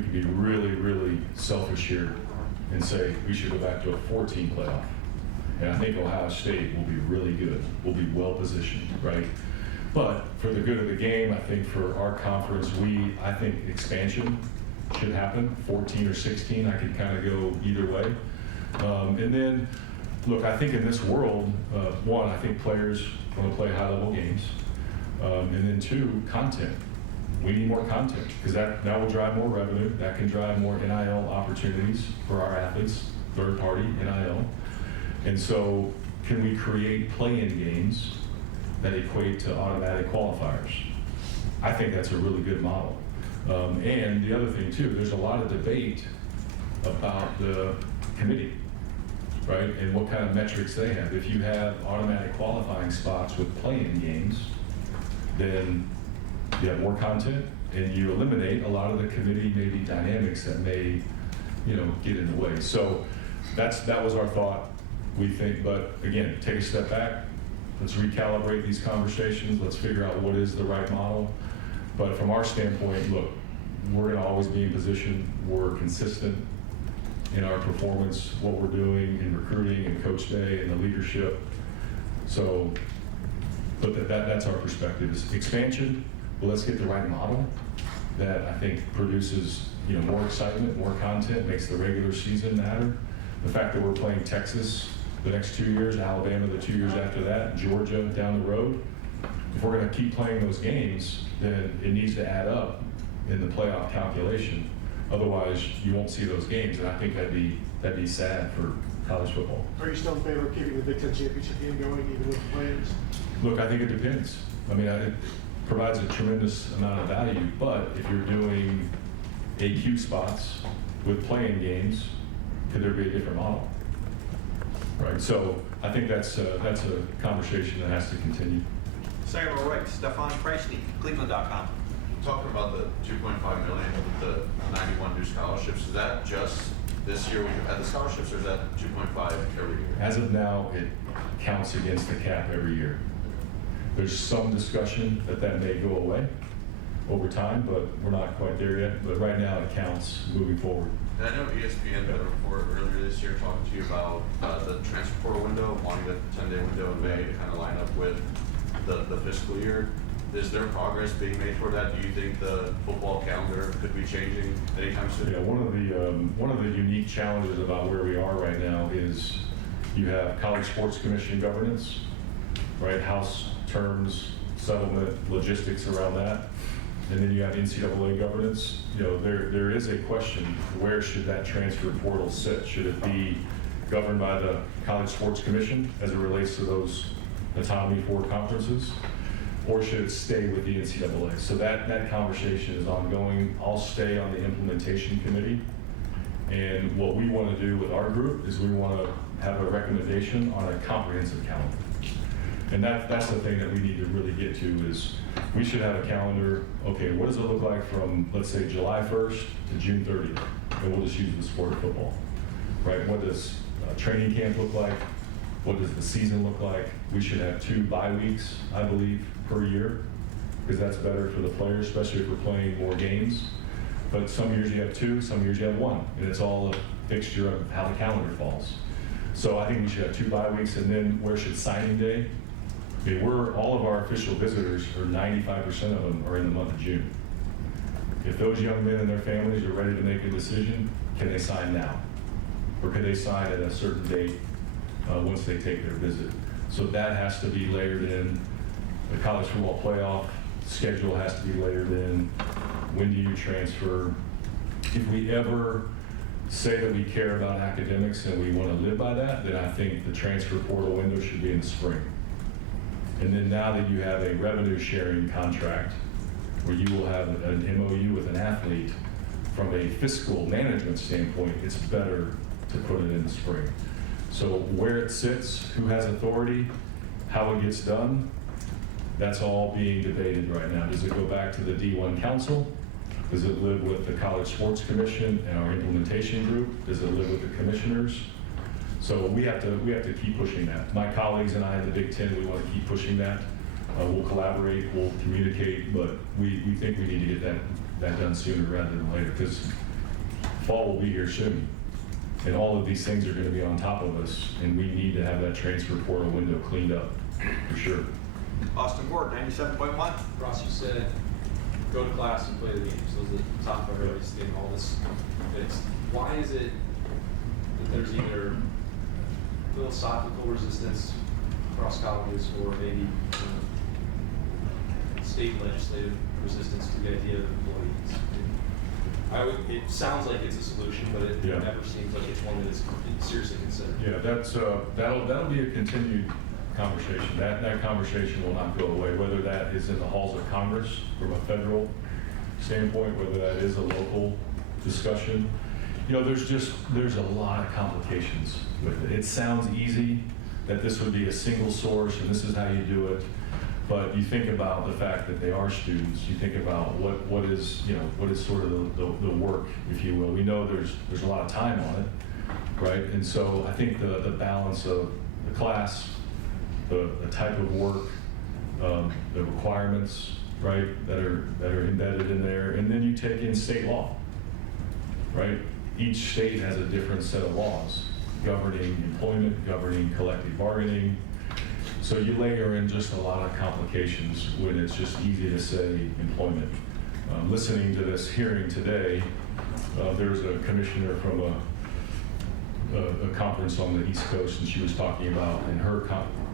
could be really selfish here and say we should go back to a 14 playoff. And I think Ohio State will be really good. We'll be well positioned, right? But for the good of the game, I think for our conference, I think expansion should happen. 14 or 16, I could kind of go either way. And then, look, I think in this world, one, I think players want to play high-level games. And then 2, content. We need more content because that will drive more revenue. That can drive more NIL opportunities for our athletes, third-party NIL. And so can we create play-in games that equate to automatic qualifiers? I think that's a really good model. And the other thing too, there's a lot of debate about the committee, right? And what kind of metrics they have. If you have automatic qualifying spots with play-in games, then you have more content and you eliminate a lot of the committee maybe dynamics that may, you know, get in the way. So that was our thought. We think, but again, take a step back. Let's recalibrate these conversations. Let's figure out what is the right model. But from our standpoint, look, we're going to always be in position. We're consistent in our performance, what we're doing in recruiting and Coach Day and the leadership. So, but that's our perspective is expansion. Well, let's get the right model that I think produces, you know, more excitement, more content, makes the regular season matter. The fact that we're playing Texas the next 2 years, Alabama the 2 years after that, Georgia down the road. If we're going to keep playing those games, then it needs to add up in the playoff calculation. Otherwise, you won't see those games, and I think that'd be sad for college football. Are you still in favor of keeping the Big Ten championship game going, even with the play-ins? Look, I think it depends. I mean, it provides a tremendous amount of value, but if you're doing AQ spots with play-in games, could there be a different model? Right, so I think that's a conversation that has to continue. Second row right, Stefan Kreisky, Cleveland.com. Talking about the 2.5 million with the 91 new scholarships, is that just this year we've had the scholarships, or is that 2.5 every year? As of now, it counts against the cap every year. There's some discussion that may go away over time, but we're not quite there yet. But right now, it counts moving forward. And I know ESPN did a report earlier this year talking to you about the transfer portal window, wanting the 10-day window in May to kind of line up with the fiscal year. Is there progress being made toward that? Do you think the football calendar could be changing anytime soon? Yeah, one of the unique challenges about where we are right now is you have College Sports Commission governance, right? House terms, settlement, logistics around that. And then you have NCAA governance. You know, there is a question, where should that transfer portal sit? Should it be governed by the College Sports Commission as it relates to those autonomy for conferences? Or should it stay with the NCAA? So that conversation is ongoing. I'll stay on the implementation committee. And what we want to do with our group is we want to have a recommendation on a comprehensive calendar. And that's the thing that we need to really get to is we should have a calendar. Okay, what does it look like from, let's say, July 1st to June 30th? And we'll just use the sport of football, right? What does training camp look like? What does the season look like? We should have 2 bye weeks, I believe, per year, because that's better for the players, especially if we're playing more games. But some years you have 2, some years you have 1, and it's all a fixture of how the calendar falls. So I think we should have 2 bye weeks, and then where should signing day? I mean, all of our official visitors, or 95% of them, are in the month of June. If those young men and their families are ready to make a decision, can they sign now? Or can they sign at a certain date once they take their visit? So that has to be layered in. The college football playoff schedule has to be layered in. When do you transfer? If we ever say that we care about academics and we want to live by that, then I think the transfer portal window should be in the spring. And then now that you have a revenue sharing contract where you will have an MOU with an athlete, from a fiscal management standpoint, it's better to put it in the spring. So where it sits, who has authority, how it gets done, that's all being debated right now. Does it go back to the D1 Council? Does it live with the College Sports Commission and our implementation group? Does it live with the commissioners? So we have to keep pushing that. My colleagues and I in the Big Ten, we want to keep pushing that. We'll collaborate, we'll communicate, but we think we need to get that done sooner rather than later, because fall will be here soon. And all of these things are going to be on top of us, and we need to have that transfer portal window cleaned up, for sure. Austin Ward, 97.1. Ross, you said go to class and play the games. Those are the top priorities, getting all this fixed. Why is it that there's either philosophical resistance across colleges or maybe state legislative resistance to the idea of employees? It sounds like it's a solution, but it never seems like it's one that is seriously considered. Yeah, that'll be a continued conversation. That conversation will not go away, whether that is in the halls of Congress from a federal standpoint, whether that is a local discussion. You know, there's a lot of complications with it. It sounds easy that this would be a single source and this is how you do it, but you think about the fact that they are students. You think about what is sort of the work, if you will. We know there's a lot of time on it, right? And so I think the balance of the class, the type of work, the requirements, right, that are embedded in there, and then you take in state law, right? Each state has a different set of laws governing employment, governing collective bargaining. So you layer in just a lot of complications when it's just easy to say employment. Listening to this hearing today, there's a commissioner from a conference on the East Coast, and she was talking about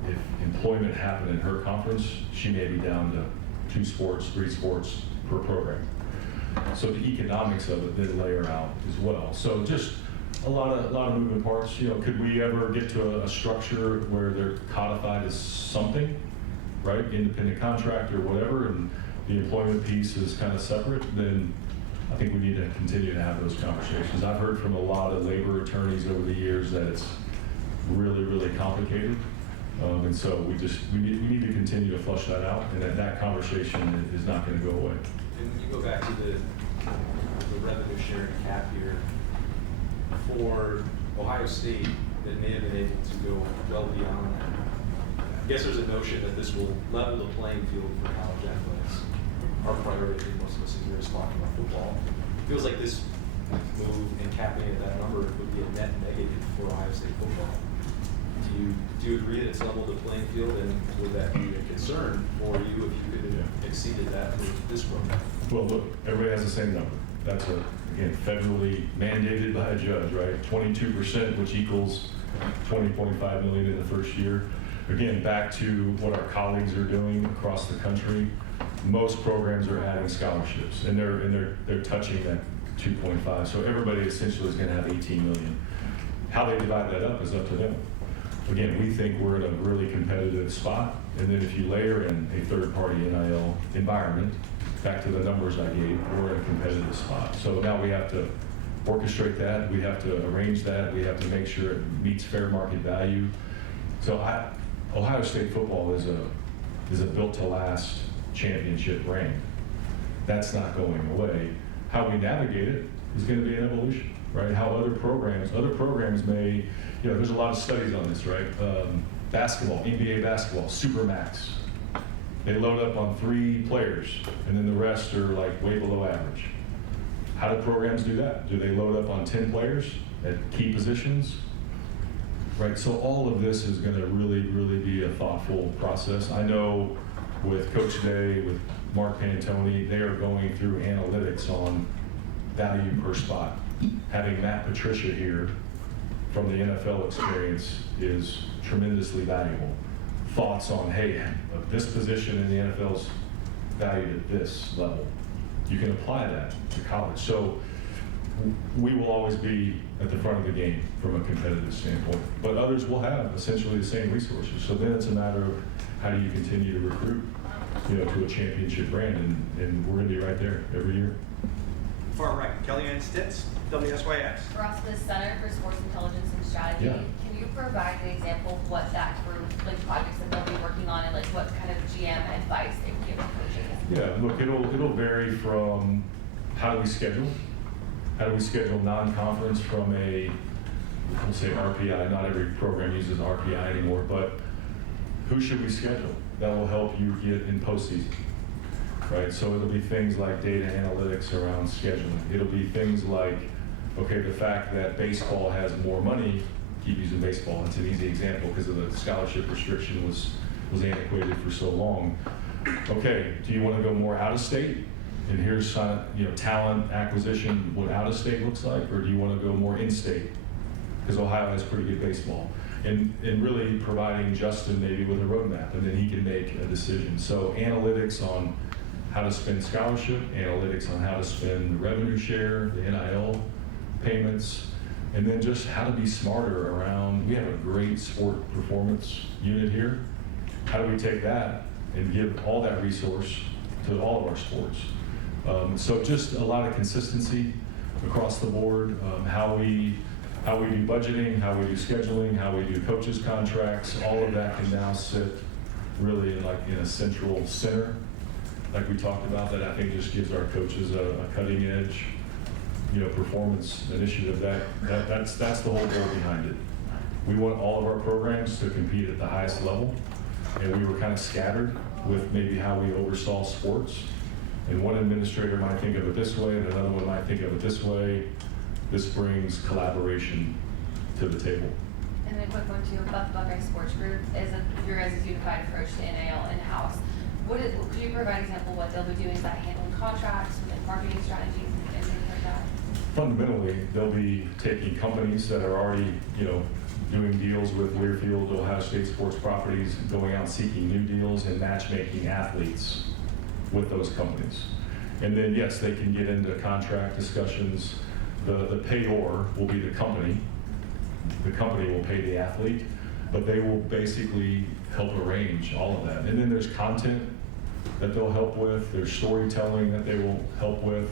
if employment happened in her conference, she may be down to 2 sports, 3 sports per program. So the economics of it then layer out as well. So just a lot of moving parts. You know, could we ever get to a structure where they're codified as something, right? Independent contractor, whatever, and the employment piece is kind of separate, then I think we need to continue to have those conversations. I've heard from a lot of labor attorneys over the years that it's really, really complicated. And so we need to continue to flush that out, and that conversation is not going to go away. And when you go back to the revenue sharing cap here, for Ohio State that may have been able to go well beyond that, I guess there's a notion that this will level the playing field for college athletics. Our priority, I think most of us in here is talking about football. It feels like this move and capping at that number would be a net negative for Ohio State football. Do you agree that it's leveled the playing field, and would that be a concern for you if you could have exceeded that for this program? Well, look, everybody has the same number. That's again, federally mandated by a judge, right? 22%, which equals $20.5 million in the first year. Again, back to what our colleagues are doing across the country. Most programs are adding scholarships, and they're touching that 2.5. So everybody essentially is going to have 18 million. How they divide that up is up to them. Again, we think we're in a really competitive spot, and then if you layer in a third-party NIL environment, back to the numbers I gave, we're in a competitive spot. So now we have to orchestrate that, we have to arrange that, we have to make sure it meets fair market value. So Ohio State football is a built-to-last championship brand. That's not going away. How we navigate it is going to be an evolution, right? How other programs may, there's a lot of studies on this, right? Basketball, NBA basketball, Supermax. They load up on 3 players, and then the rest are like way below average. How do programs do that? Do they load up on 10 players at key positions? Right, so all of this is going to really, really be a thoughtful process. I know with Coach Day, with Mark Pantoni, they are going through analytics on value per spot. Having Matt Patricia here from the NFL experience is tremendously valuable. Thoughts on, hey, this position in the NFL's valued at this level. You can apply that to college. So we will always be at the front of the game from a competitive standpoint, but others will have essentially the same resources. So then it's a matter of how do you continue to recruit, to a championship brand, and we're going to be right there every year. Far right, Kellyanne Stitz, WSYX. Ross, the Center for Sports Intelligence and Strategy. Yeah. Can you provide an example of what that group, like projects that they'll be working on, and like what kind of GM advice they would give coaches? Yeah, look, it'll vary from how do we schedule non-conference from we'll say RPI. Not every program uses RPI anymore, but who should we schedule? That will help you get in postseason, right? So it'll be things like data analytics around scheduling. It'll be things like, okay, the fact that baseball has more money, keep using baseball. It's an easy example because of the scholarship restriction was antiquated for so long. Okay, do you want to go more out of state? And here's talent acquisition, what out of state looks like, or do you want to go more in state? Because Ohio has pretty good baseball. And really providing Justin maybe with a roadmap, and then he can make a decision. So analytics on how to spend scholarship, analytics on how to spend the revenue share, the NIL payments, and then just how to be smarter around, we have a great sport performance unit here. How do we take that and give all that resource to all of our sports? So just a lot of consistency across the board, how we do budgeting, how we do scheduling, how we do coaches' contracts, all of that can now sit really in a central center, like we talked about, that I think just gives our coaches a cutting edge, performance initiative. That's the whole goal behind it. We want all of our programs to compete at the highest level, and we were kind of scattered with maybe how we oversaw sports. And one administrator might think of it this way, and another one might think of it this way. This brings collaboration to the table. And then a quick one too about the Buckeye Sports Group is your guys' unified approach to NIL in-house. Could you provide an example of what they'll be doing? Is that handling contracts, and marketing strategies, and things like that? Fundamentally, they'll be taking companies that are already, doing deals with Learfield, Ohio State sports properties, going out seeking new deals and matchmaking athletes with those companies. And then, yes, they can get into contract discussions. The payor will be the company. The company will pay the athlete, but they will basically help arrange all of that. And then there's content that they'll help with. There's storytelling that they will help with.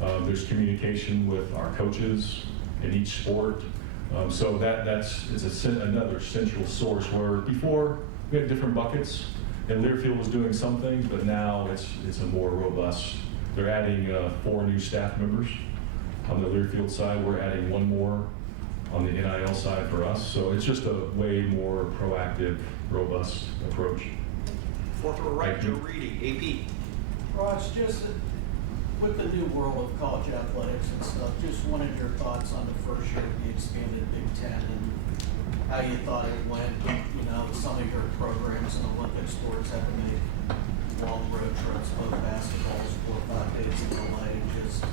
There's communication with our coaches in each sport. So it's another central source where before we had different buckets and Learfield was doing some things, but now it's a more robust. They're adding 4 new staff members on the Learfield side. We're adding 1 more on the NIL side for us. So it's just a way more proactive, robust approach. Fourth row right, Joe Reedy, AP. Ross, just with the new world of college athletics and stuff, just wanted your thoughts on the first year of the expanded Big Ten and how you thought it went. Some of your programs in Olympic sports had to make long road trips, both basketballs, 4 or 5 days in LA. Just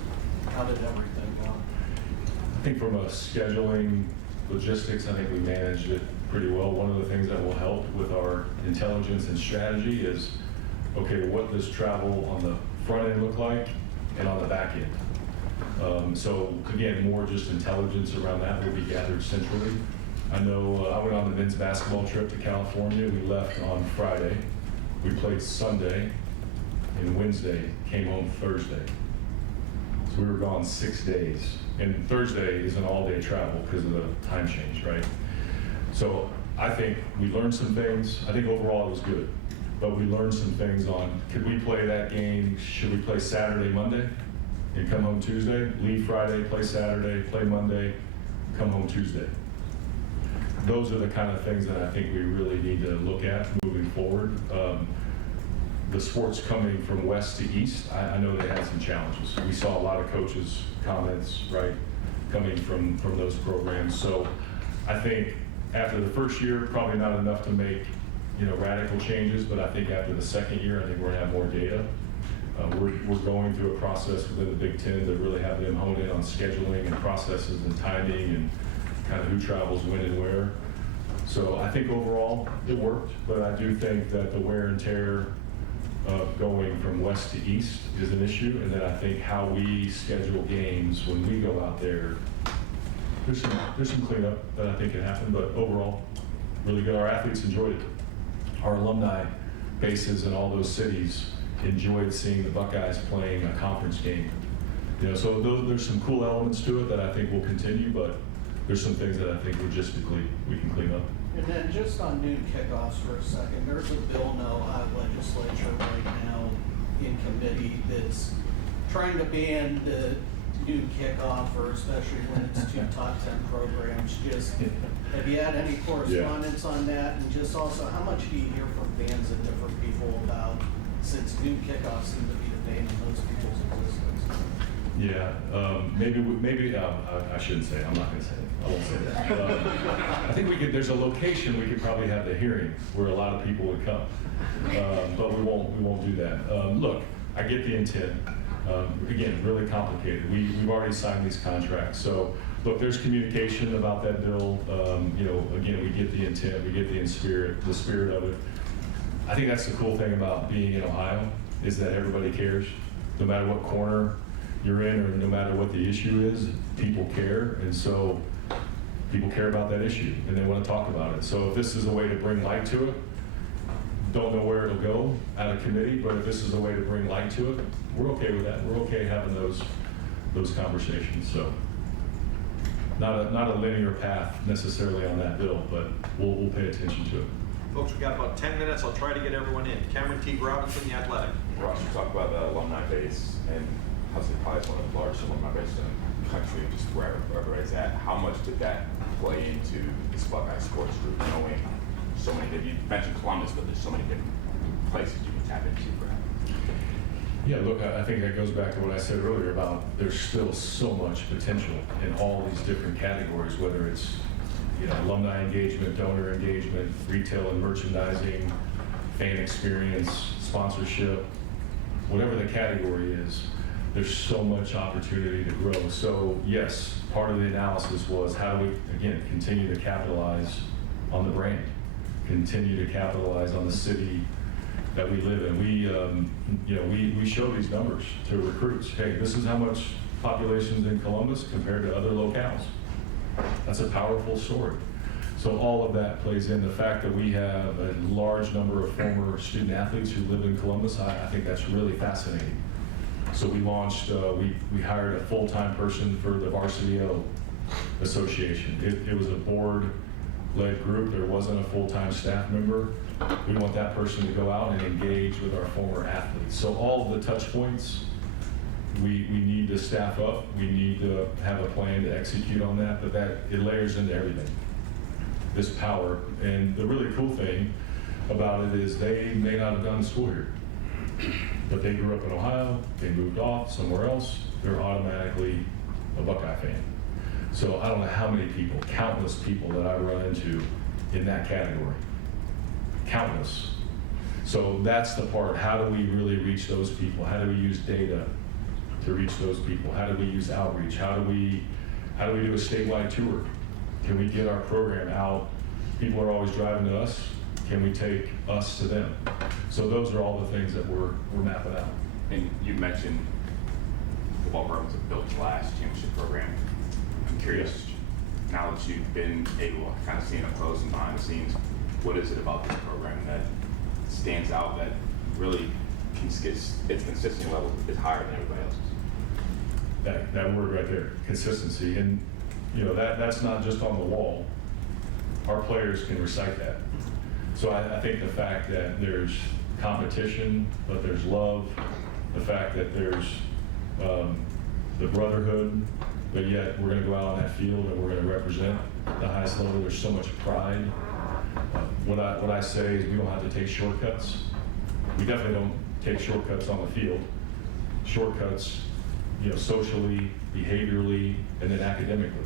how did everything go? I think from a scheduling, logistics, I think we managed it pretty well. One of the things that will help with our intelligence and strategy is, okay, what does travel on the front end look like and on the back end? So again, more just intelligence around that will be gathered centrally. I know I went on the men's basketball trip to California. We left on Friday. We played Sunday and Wednesday, came home Thursday. So we were gone 6 days. And Thursday is an all-day travel because of the time change, right? So I think we learned some things. I think overall it was good, but we learned some things on, could we play that game? Should we play Saturday, Monday, and come home Tuesday? Leave Friday, play Saturday, play Monday, come home Tuesday. Those are the kind of things that I think we really need to look at moving forward. The sports coming from west to east, I know they had some challenges. We saw a lot of coaches' comments, right, coming from those programs. So I think after the first year, probably not enough to make, you know, radical changes, but I think after the second year, I think we're gonna have more data. We're going through a process within the Big Ten to really have them hone in on scheduling and processes and timing and kind of who travels when and where. So I think overall it worked, but I do think that the wear and tear of going from west to east is an issue, and then I think how we schedule games when we go out there, there's some cleanup that I think can happen, but overall, really good. Our athletes enjoyed it. Our alumni bases in all those cities enjoyed seeing the Buckeyes playing a conference game. You know, so there's some cool elements to it that I think will continue, but there's some things that I think logistically we can clean up. And then just on noon kickoffs for a second, there's a bill in the Ohio legislature right now in committee that's trying to ban the noon kickoff, or especially when it's two top 10 programs. Just, have you had any correspondence on that? And just also, how much do you hear from fans and different people about, since noon kickoffs seem to be the bane of most people's existence? Yeah, maybe I shouldn't say it. I'm not going to say it. I won't say that. I think we could. There's a location we could probably have the hearing where a lot of people would come, but we won't do that. Look, I get the intent. Again, really complicated. We've already signed these contracts, so look, there's communication about that bill. You know, again, we get the intent, we get the spirit of it. I think that's the cool thing about being in Ohio is that everybody cares, no matter what corner you're in or no matter what the issue is, people care, and so people care about that issue and they want to talk about it. So if this is a way to bring light to it, don't know where it'll go out of committee, but if this is a way to bring light to it, we're okay with that. We're okay having those conversations. So not a linear path necessarily on that bill, but we'll pay attention to it. Folks, we've got about 10 minutes. I'll try to get everyone in. Cameron T. Robinson, The Athletic. Ross, you talk about the alumni base and how it's probably one of the largest alumni bases in the country, just wherever it's at. How much did that play into this Buckeye sports group, knowing so many, you mentioned Columbus, but there's so many different places you can tap into for that? Yeah, look, I think that goes back to what I said earlier about there's still so much potential in all these different categories, whether it's, you know, alumni engagement, donor engagement, retail and merchandising, fan experience, sponsorship, whatever the category is, there's so much opportunity to grow. So yes, part of the analysis was how do we, again, continue to capitalize on the brand, continue to capitalize on the city that we live in. We show these numbers to recruits. Hey, this is how much population's in Columbus compared to other locales. That's a powerful story. So all of that plays in. The fact that we have a large number of former student athletes who live in Columbus, I think that's really fascinating. So we launched, we hired a full-time person for the Varsity O Association. It was a board-led group. There wasn't a full-time staff member. We want that person to go out and engage with our former athletes. So all of the touch points, we need to staff up. We need to have a plan to execute on that, but it layers into everything, this power. And the really cool thing about it is they may not have gone to school here, but they grew up in Ohio, they moved off somewhere else, they're automatically a Buckeye fan. So I don't know how many people, countless people that I run into in that category. Countless. So that's the part. How do we really reach those people? How do we use data to reach those people? How do we use outreach? How do we do a statewide tour? Can we get our program out? People are always driving to us. Can we take us to them? So those are all the things that we're mapping out. And you mentioned the football program was a built to last championship program. I'm curious, now that you've been able to kind of see it up close and behind the scenes, what is it about this program that stands out that really its consistency level is higher than everybody else's? That word right there, consistency. And you know, that's not just on the wall. our players can recite that. So I think the fact that there's competition, but there's love, the fact that there's the brotherhood, but yet we're going to go out on that field and we're going to represent the highest level. There's so much pride. What I say is we don't have to take shortcuts. We definitely don't take shortcuts on the field. Shortcuts, socially, behaviorally, and then academically.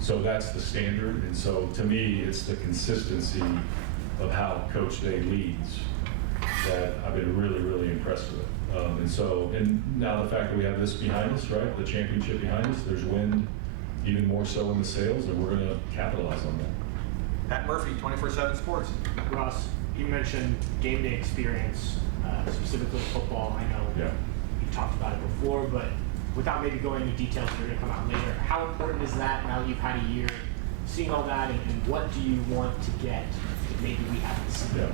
So that's the standard. And so to me, it's the consistency of how Coach Day leads that I've been really, really impressed with. And now the fact that we have this behind us, right, the championship behind us, there's wind even more so in the sails, and we're going to capitalize on that. Pat Murphy, 24/7 Sports. Ross, you mentioned game day experience, specifically football. I know you talked about it before, but without maybe going into details that are going to come out later, how important is that now that you've had a year seeing all that, and what do you want to get that maybe we haven't seen? Yeah.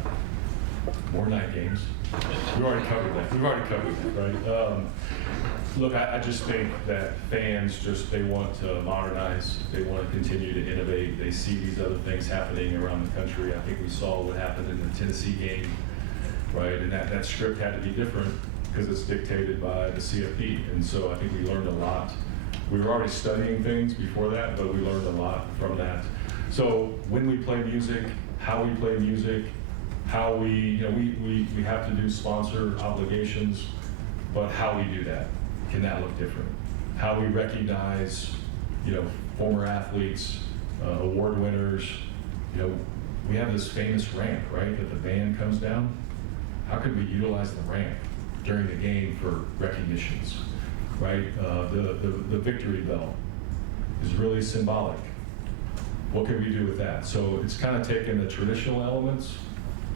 More night games. We've already covered that, right? Look, I just think that fans they want to modernize. They want to continue to innovate. They see these other things happening around the country. I think we saw what happened in the Tennessee game, right? And that script had to be different because it's dictated by the CFP. And so I think we learned a lot. We were already studying things before that, but we learned a lot from that. So when we play music, how we play music, how we have to do sponsor obligations, but how we do that, can that look different? How we recognize, former athletes, award winners, we have this famous ramp, right, that the band comes down. How could we utilize the ramp during the game for recognitions, right? The victory bell is really symbolic. What can we do with that? So it's kind of taking the traditional elements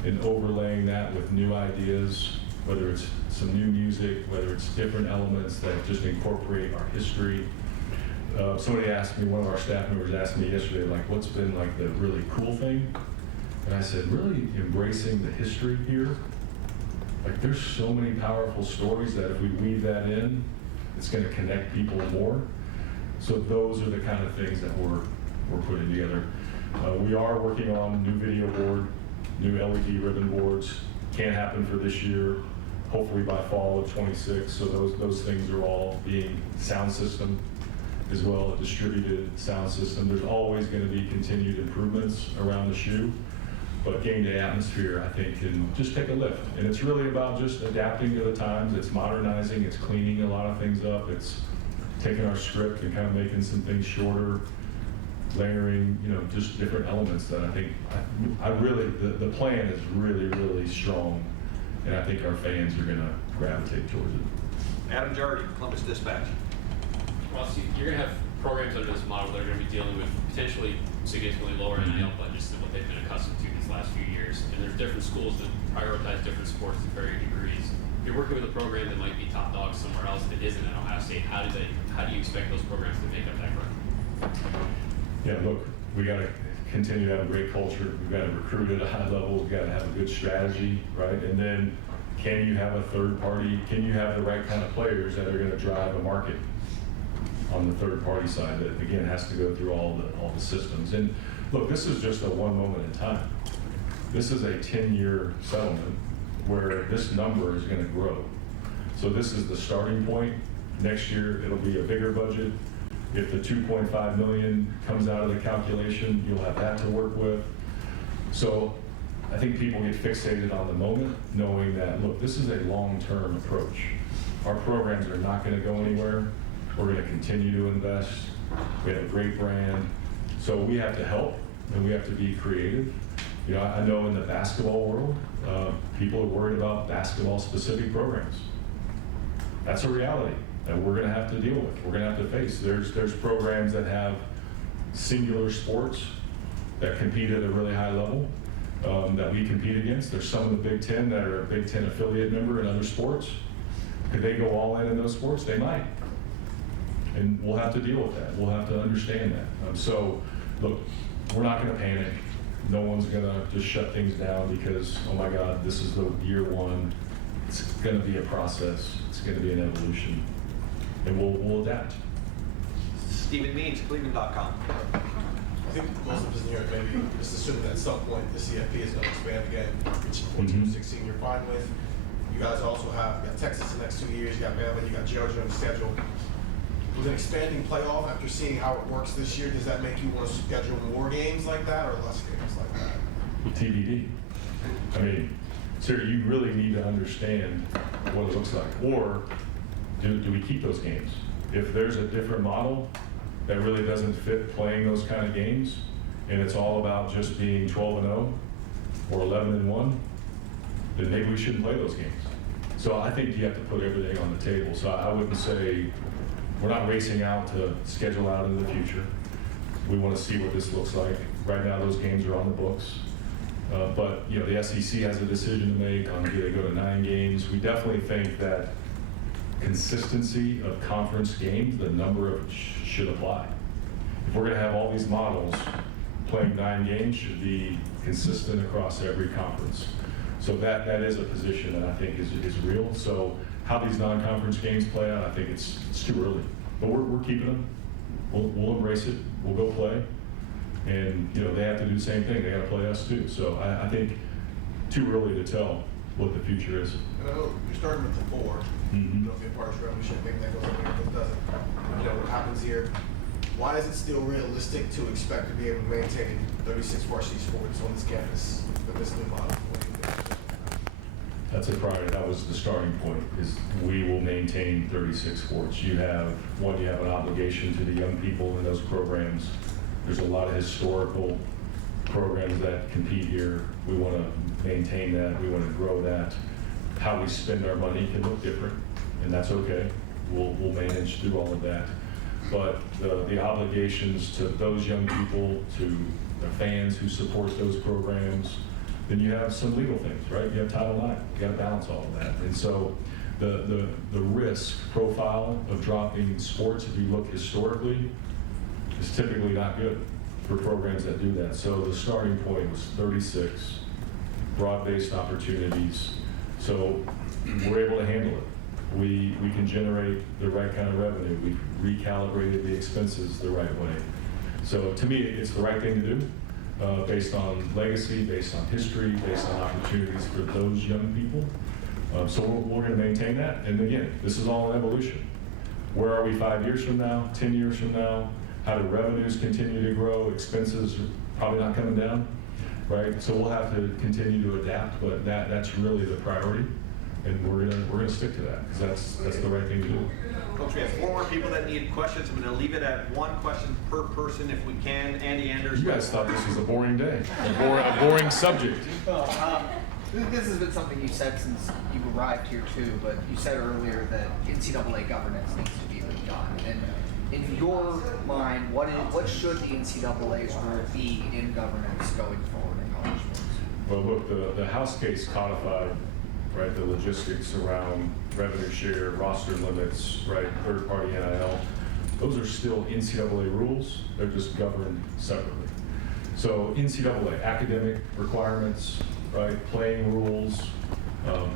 and overlaying that with new ideas, whether it's some new music, whether it's different elements that just incorporate our history. Somebody asked me, one of our staff members asked me yesterday, what's been the really cool thing? And I said, really embracing the history here. There's so many powerful stories that if we weave that in, it's going to connect people more. So those are the kind of things that we're putting together. We are working on new video board, new LED ribbon boards. Can't happen for this year. Hopefully by fall of 26. So those things are all being sound system as well, a distributed sound system. There's always going to be continued improvements around the shoe, but game day atmosphere, I think, can just take a lift. And it's really about just adapting to the times. It's modernizing. It's cleaning a lot of things up. It's taking our script and kind of making some things shorter, layering, just different elements that I think, the plan is really, really strong, and I think our fans are going to gravitate towards it. Adam Jardy, Columbus Dispatch. Well, see, you're going to have programs under this model that are going to be dealing with potentially significantly lower NIL budgets than what they've been accustomed to these last few years, and there's different schools that prioritize different sports to varying degrees. You're working with a program that might be top dog somewhere else that isn't at Ohio State. How do you expect those programs to make up that ground? Yeah, look, we got to continue to have a great culture. We've got to recruit at a high level. We've got to have a good strategy, right? And then can you have a third party? Can you have the right kind of players that are going to drive a market on the third party side that, again, has to go through all the systems? And look, this is just a one moment in time. This is a 10-year settlement where this number is going to grow. So this is the starting point. Next year, it'll be a bigger budget. If the $2.5 million comes out of the calculation, you'll have that to work with. So I think people get fixated on the moment, knowing that, look, this is a long-term approach. Our programs are not going to go anywhere. We're going to continue to invest. We have a great brand. So we have to help, and we have to be creative. I know in the basketball world, people are worried about basketball-specific programs. That's a reality that we're going to have to deal with. We're going to have to face. There's programs that have singular sports that compete at a really high level that we compete against. There's some of the Big Ten that are a Big Ten affiliate member in other sports. Could they go all in those sports? They might. And we'll have to deal with that. We'll have to understand that. So, look, we're not going to panic. No one's going to just shut things down because, oh my God, this is the year one. It's going to be a process. It's going to be an evolution. And we'll adapt. Stephen Means, Cleveland.com. I think most of us in here maybe just assuming that at some point the CFP is going to expand again, which 14 to 16 you're fine with. You guys also have, you got Texas the next 2 years, you got Bama, you got Georgia on the schedule. With an expanding playoff, after seeing how it works this year, does that make you want to schedule more games like that or less games like that? TBD. I mean, sir, you really need to understand what it looks like. Or do we keep those games? If there's a different model that really doesn't fit playing those kind of games, and it's all about just being 12-0 or 11-1, then maybe we shouldn't play those games. So I think you have to put everything on the table. So I wouldn't say, we're not racing out to schedule out into the future. We want to see what this looks like. Right now, those games are on the books. But you know, the SEC has a decision to make on do they go to 9 games. We definitely think that consistency of conference games, the number of should apply. If we're going to have all these models, playing 9 games should be consistent across every conference. So that is a position that I think is real. So how these non-conference games play out, I think it's too early. But we're keeping them. We'll embrace it. We'll go play. And you know, they have to do the same thing. They got to play us too. So I think too early to tell what the future is. I know you're starting with the 4. Mm-hmm. You don't get parts revenue share, maybe that goes up, maybe that doesn't. You know what happens here. Why is it still realistic to expect to be able to maintain 36 varsity sports on this campus with this new model? That's a priority. That was the starting point, is we will maintain 36 sports. You have an obligation to the young people in those programs. There's a lot of historical programs that compete here. We want to maintain that. We want to grow that. How we spend our money can look different, and that's okay. We'll manage through all of that. But the obligations to those young people, to the fans who support those programs, then you have some legal things, right? You have Title IX. You got to balance all of that. And so the risk profile of dropping sports, if you look historically, is typically not good for programs that do that. So the starting point was 36 broad-based opportunities. So we're able to handle it. We can generate the right kind of revenue. We've recalibrated the expenses the right way. So to me, it's the right thing to do. Based on legacy, based on history, based on opportunities for those young people. So we're going to maintain that. And again, this is all an evolution. Where are we 5 years from now, 10 years from now? How do revenues continue to grow? Expenses are probably not coming down, right? So we'll have to continue to adapt, but that's really the priority. And we're gonna stick to that, because that's the right thing to do. Folks, we have 4 more people that need questions. I'm going to leave it at 1 question per person if we can. Andy Anders. You guys thought this was a boring day, a boring subject. This has been something you said since you arrived here too, but you said earlier that NCAA governance needs to be redone. And in your mind, what should the NCAA's role be in governance going forward in college sports? Well, look, the House case codified, right, the logistics around revenue share, roster limits, right, third-party NIL. Those are still NCAA rules. They're just governed separately. So NCAA academic requirements, right, playing rules,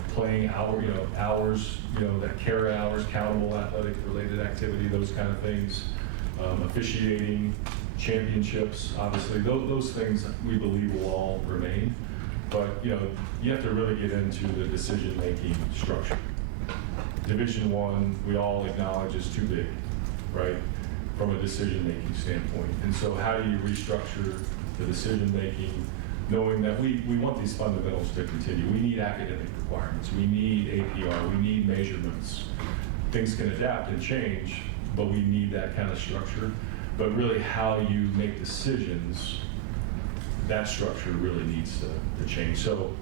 playing hours, that carry hours, countable athletic-related activity, those kind of things, officiating, championships, obviously, those things we believe will all remain. But you have to really get into the decision-making structure. Division I, we all acknowledge, is too big, right, from a decision-making standpoint. And so how do you restructure the decision-making, knowing that we want these fundamentals to continue? We need academic requirements. We need APR. We need measurements. Things can adapt and change, but we need that kind of structure. But really how you make decisions, that structure really needs to change. So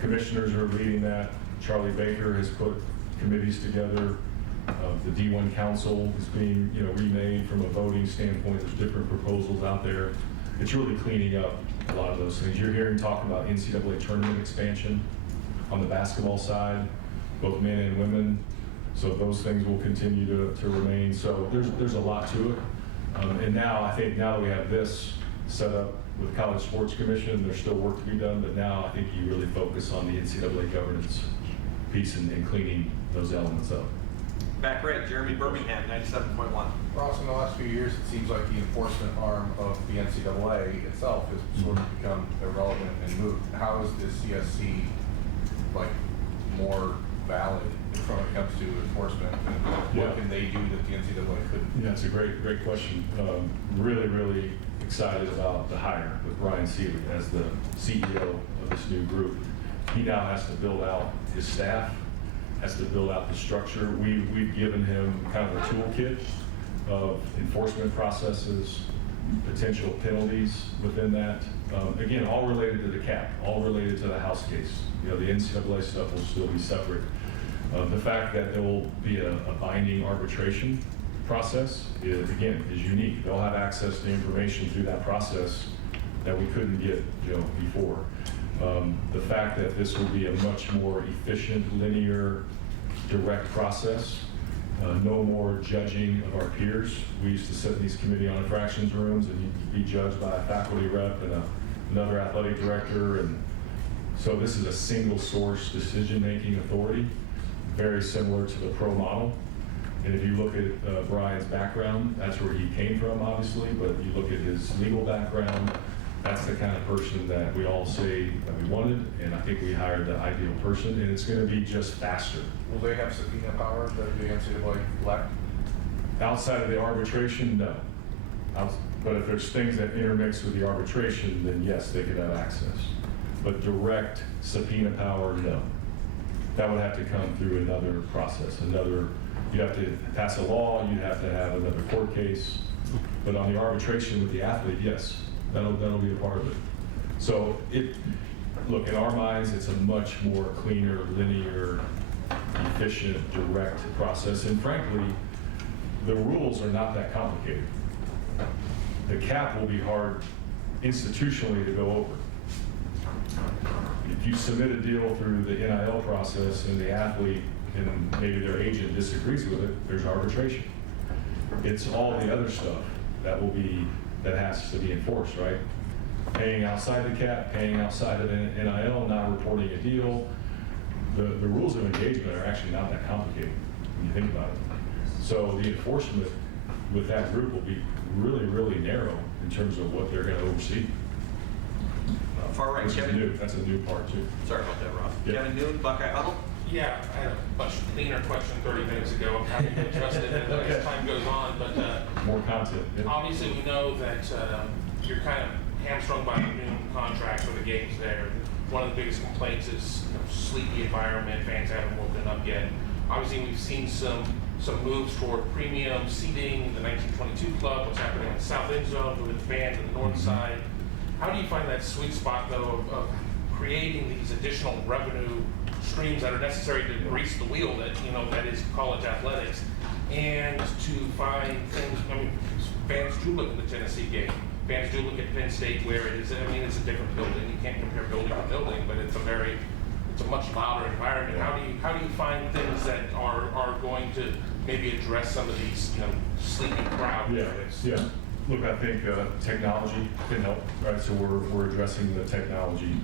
commissioners are leading that. Charlie Baker has put committees together. The D1 Council is being remade from a voting standpoint. There's different proposals out there. It's really cleaning up a lot of those things. You're hearing talk about NCAA tournament expansion on the basketball side, both men and women. So those things will continue to remain. So there's a lot to it. And now, I think now that we have this set up with College Sports Commission, there's still work to be done, but now I think you really focus on the NCAA governance piece and cleaning those elements up. Back right, Jeremy Birmingham, 97.1. Ross, in the last few years, it seems like the enforcement arm of the NCAA itself has sort of become irrelevant and moved. How is the CSC like more valid when it comes to enforcement? And what can they do that the NCAA couldn't? Yeah, it's a great question. Really excited about the hire with Brian Seeley as the CEO of this new group. He now has to build out his staff, has to build out the structure. We've given him kind of a toolkit of enforcement processes, potential penalties within that. Again, all related to the cap, all related to the House case. You know, the NCAA stuff will still be separate. The fact that there will be a binding arbitration process is unique. They'll have access to information through that process that we couldn't get, before. The fact that this will be a much more efficient, linear, direct process. No more judging of our peers. We used to sit in these committee on infractions rooms and you'd be judged by a faculty rep and another athletic director. And so this is a single source decision-making authority, very similar to the pro model. And if you look at Brian's background, that's where he came from, obviously, but you look at his legal background, that's the kind of person that we all say that we wanted, and I think we hired the ideal person, and it's going to be just faster. Will they have subpoena power that the NCAA lack? Outside of the arbitration, no. But if there's things that intermix with the arbitration, then yes, they could have access. But direct subpoena power, no. That would have to come through another process. You'd have to pass a law, you'd have to have another court case. But on the arbitration with the athlete, yes, that'll be a part of it. So look, in our minds, it's a much more cleaner, linear, efficient, direct process. And frankly, the rules are not that complicated. The cap will be hard institutionally to go over. If you submit a deal through the NIL process and the athlete and maybe their agent disagrees with it, there's arbitration. It's all the other stuff that has to be enforced, right? Paying outside the cap, paying outside of NIL, not reporting a deal. The rules of engagement are actually not that complicated when you think about it. So the enforcement with that group will be really narrow in terms of what they're going to oversee. Far right, Kevin. That's a new part too. Sorry about that, Ross. Yeah. Kevin Newton, Buckeye Huddle. Yeah, I had a much cleaner question 30 minutes ago. I'm happy to adjust it as time goes on, but more content. Yeah. Obviously we know that you're kind of hamstrung by the new contract for the games there. One of the biggest complaints is sleepy environment. Fans haven't woken up yet. Obviously we've seen some moves toward premium seating, the 1922 club, what's happening in the south end zone, moving the fans to the north side. How do you find that sweet spot, though, of creating these additional revenue streams that are necessary to grease the wheel that is college athletics, and to find things? I mean, fans do look at the Tennessee game. Fans do look at Penn State, where it is. I mean, it's a different building. You can't compare building to building, but it's a much louder environment. How do you find things that are going to maybe address some of these sleepy crowd areas? Yeah. Look, I think technology can help, right? So we're addressing the technology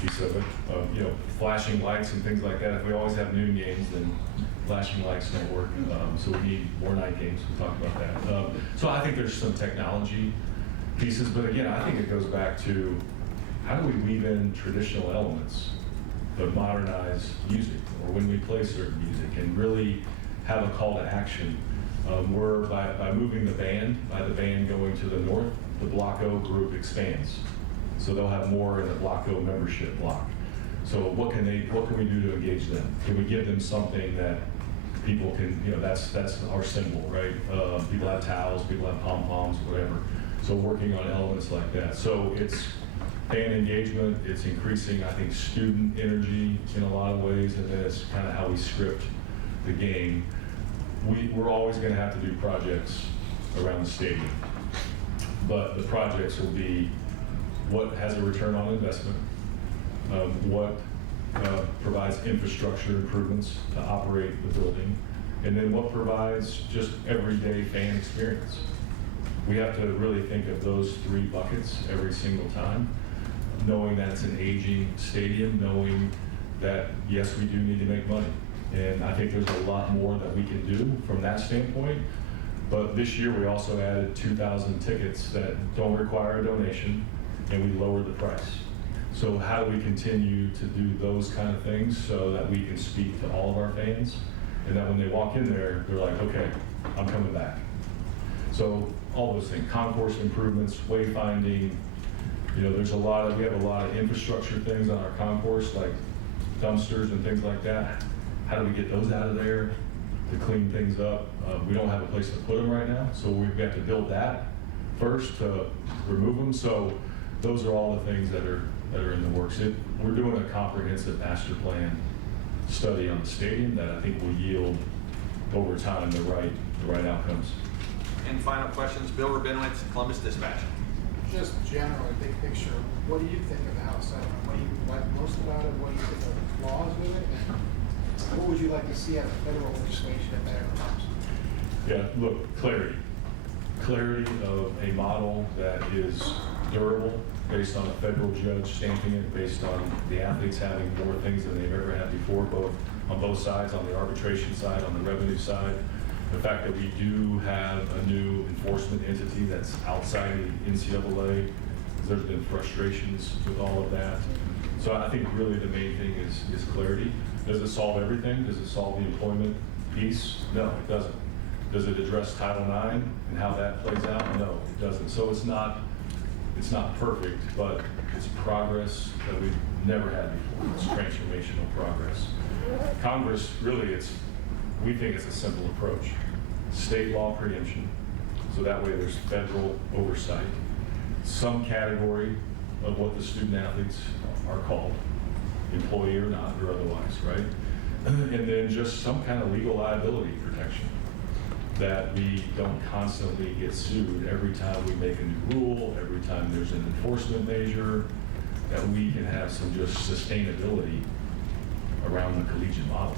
piece of it. Flashing lights and things like that. If we always have noon games, then flashing lights don't work. So we need more night games. We'll talk about that. So I think there's some technology pieces, but again, I think it goes back to how do we weave in traditional elements, but modernize music, or when we play certain music, and really have a call to action. We're by moving the band going to the north, the Block O group expands. So they'll have more in the Block O membership block. So what can we do to engage them? Can we give them something that people can, that's our symbol, right? People have towels, people have pom-poms, whatever. So working on elements like that. So it's fan engagement, it's increasing, I think, student energy in a lot of ways, and then it's kind of how we script the game. We're always going to have to do projects around the stadium, but the projects will be what has a return on investment, what provides infrastructure improvements to operate the building, and then what provides just everyday fan experience. We have to really think of those three buckets every single time, knowing that it's an aging stadium, knowing that, yes, we do need to make money. And I think there's a lot more that we can do from that standpoint. But this year, we also added 2,000 tickets that don't require a donation, and we lowered the price. So how do we continue to do those kind of things so that we can speak to all of our fans, and that when they walk in there, they're like, okay, I'm coming back. So all those things, concourse improvements, wayfinding, we have a lot of infrastructure things on our concourse, like dumpsters and things like that. How do we get those out of there to clean things up? We don't have a place to put them right now, so we have to build that first to remove them. So those are all the things that are in the works. We're doing a comprehensive master plan study on the stadium that I think will yield over time the right outcomes. And final questions, Bill Rabinowitz, Columbus Dispatch. Just generally, big picture, what do you think of the House settlement? What do you like most about it? What do you think are the flaws with it? And what would you like to see out of federal legislation if that ever comes? Yeah, look, clarity. Clarity of a model that is durable, based on a federal judge stamping it, based on the athletes having more things than they've ever had before, on both sides, on the arbitration side, on the revenue side. The fact that we do have a new enforcement entity that's outside the NCAA, there's been frustrations with all of that. So I think really the main thing is clarity. Does it solve everything? Does it solve the employment piece? No, it doesn't. Does it address Title IX and how that plays out? No, it doesn't. So it's not perfect, but it's progress that we've never had before. It's transformational progress. Congress, really, we think it's a simple approach. State law preemption, so that way there's federal oversight. Some category of what the student athletes are called, employee or not, or otherwise, right? And then just some kind of legal liability protection, that we don't constantly get sued every time we make a new rule, every time there's an enforcement measure, that we can have some just sustainability around the collegiate model.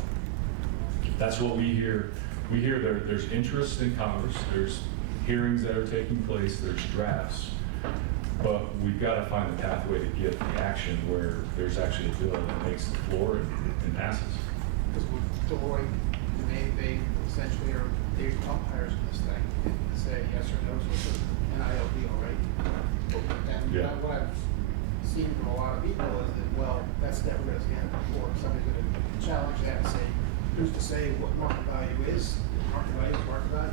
That's what we hear. We hear there's interest in Congress, there's hearings that are taking place, there's drafts, but we've got to find the pathway to get the action where there's actually a bill that makes the floor and passes. Because with Deloitte, the main thing essentially are the umpires in this thing, and say yes or no to an NIL deal, right? And what I've seen from a lot of people is that, well, that's never going to stand before. Somebody's going to challenge that and say, who's to say what market value is? Market value is market value.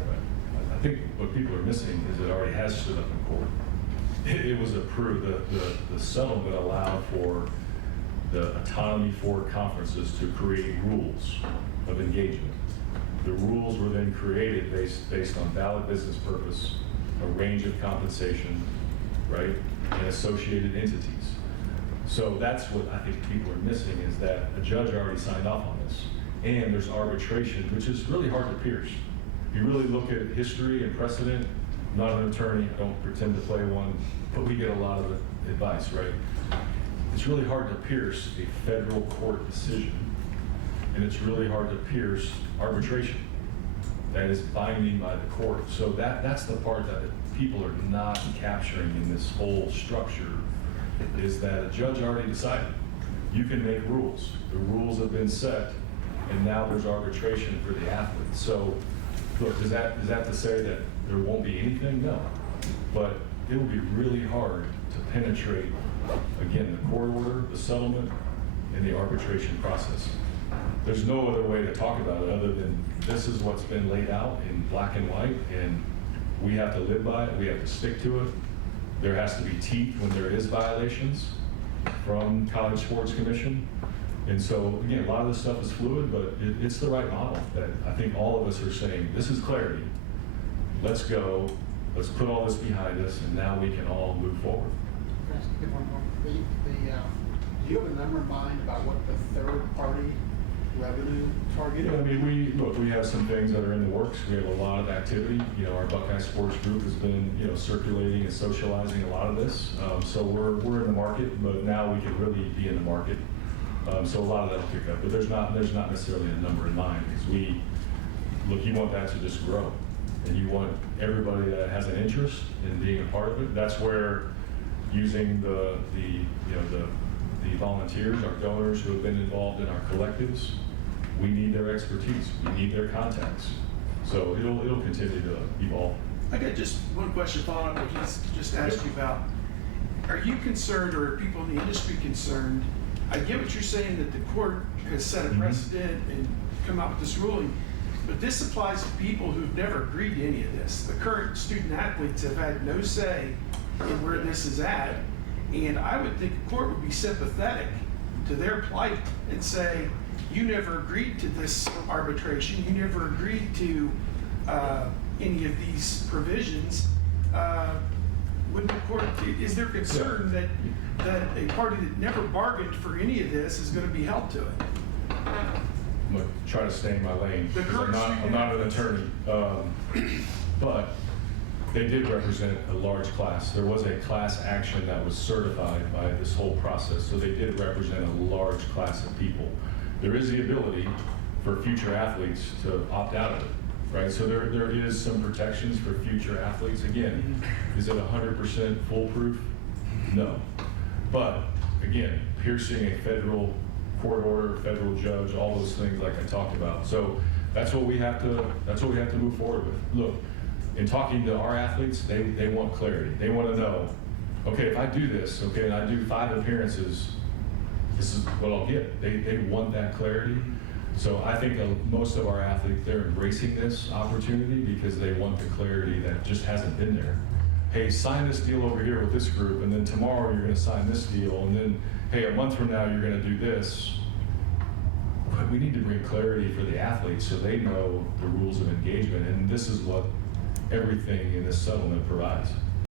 I think what people are missing is it already has stood up in court. It was approved. The settlement allowed for the autonomy for conferences to create rules of engagement. The rules were then created based on valid business purpose, a range of compensation, right, and associated entities. So that's what I think people are missing, is that a judge already signed off on this. And there's arbitration, which is really hard to pierce. If you really look at history and precedent, I'm not an attorney, I don't pretend to play one, but we get a lot of advice, right? It's really hard to pierce a federal court decision, and it's really hard to pierce arbitration that is binding by the court. So that's the part that people are not capturing in this whole structure, is that a judge already decided. You can make rules. The rules have been set, and now there's arbitration for the athletes. So, look, is that to say that there won't be anything? No. But it will be really hard to penetrate, again, the court order, the settlement, and the arbitration process. There's no other way to talk about it other than this is what's been laid out in black and white, and we have to live by it, we have to stick to it. There has to be teeth when there is violations from College Sports Commission. And so, again, a lot of this stuff is fluid, but it's the right model that I think all of us are saying, this is clarity. Let's go, let's put all this behind us, and now we can all move forward. Can I just get one more? Do you have a number in mind about what the third-party revenue target is? Yeah, I mean, we have some things that are in the works. We have a lot of activity. Our Buckeye Sports Group has been, circulating and socializing a lot of this. So we're in the market, but now we can really be in the market. So a lot of that will pick up, but there's not necessarily a number in mind, because you want that to just grow, and you want everybody that has an interest in being a part of it. That's where using the volunteers, our donors who have been involved in our collectives, we need their expertise, we need their contacts. So it'll continue to evolve. I got just one question following up what he's just asked you about. Are you concerned, or are people in the industry concerned? I get what you're saying, that the court has set a precedent and come out with this ruling, but this applies to people who've never agreed to any of this. The current student athletes have had no say in where this is at, and I would think the court would be sympathetic to their plight and say, you never agreed to this arbitration, you never agreed to any of these provisions. Wouldn't the court, is there concern that a party that never bargained for any of this is going to be held to it? I'm going to try to stay in my lane. I'm not an attorney, but they did represent a large class. There was a class action that was certified by this whole process, so they did represent a large class of people. There is the ability for future athletes to opt out of it, right? So there is some protections for future athletes. Again, is it 100% foolproof? No. But again, piercing a federal court order, federal judge, all those things like I talked about. So that's what we have to move forward with. Look, in talking to our athletes, they want clarity. They want to know, okay, if I do this, okay, and I do 5 appearances, this is what I'll get. They want that clarity. So I think most of our athletes, they're embracing this opportunity because they want the clarity that just hasn't been there. Hey, sign this deal over here with this group, and then tomorrow you're going to sign this deal, and then, hey, a month from now you're going to do this. But we need to bring clarity for the athletes so they know the rules of engagement, and this is what everything in this settlement provides.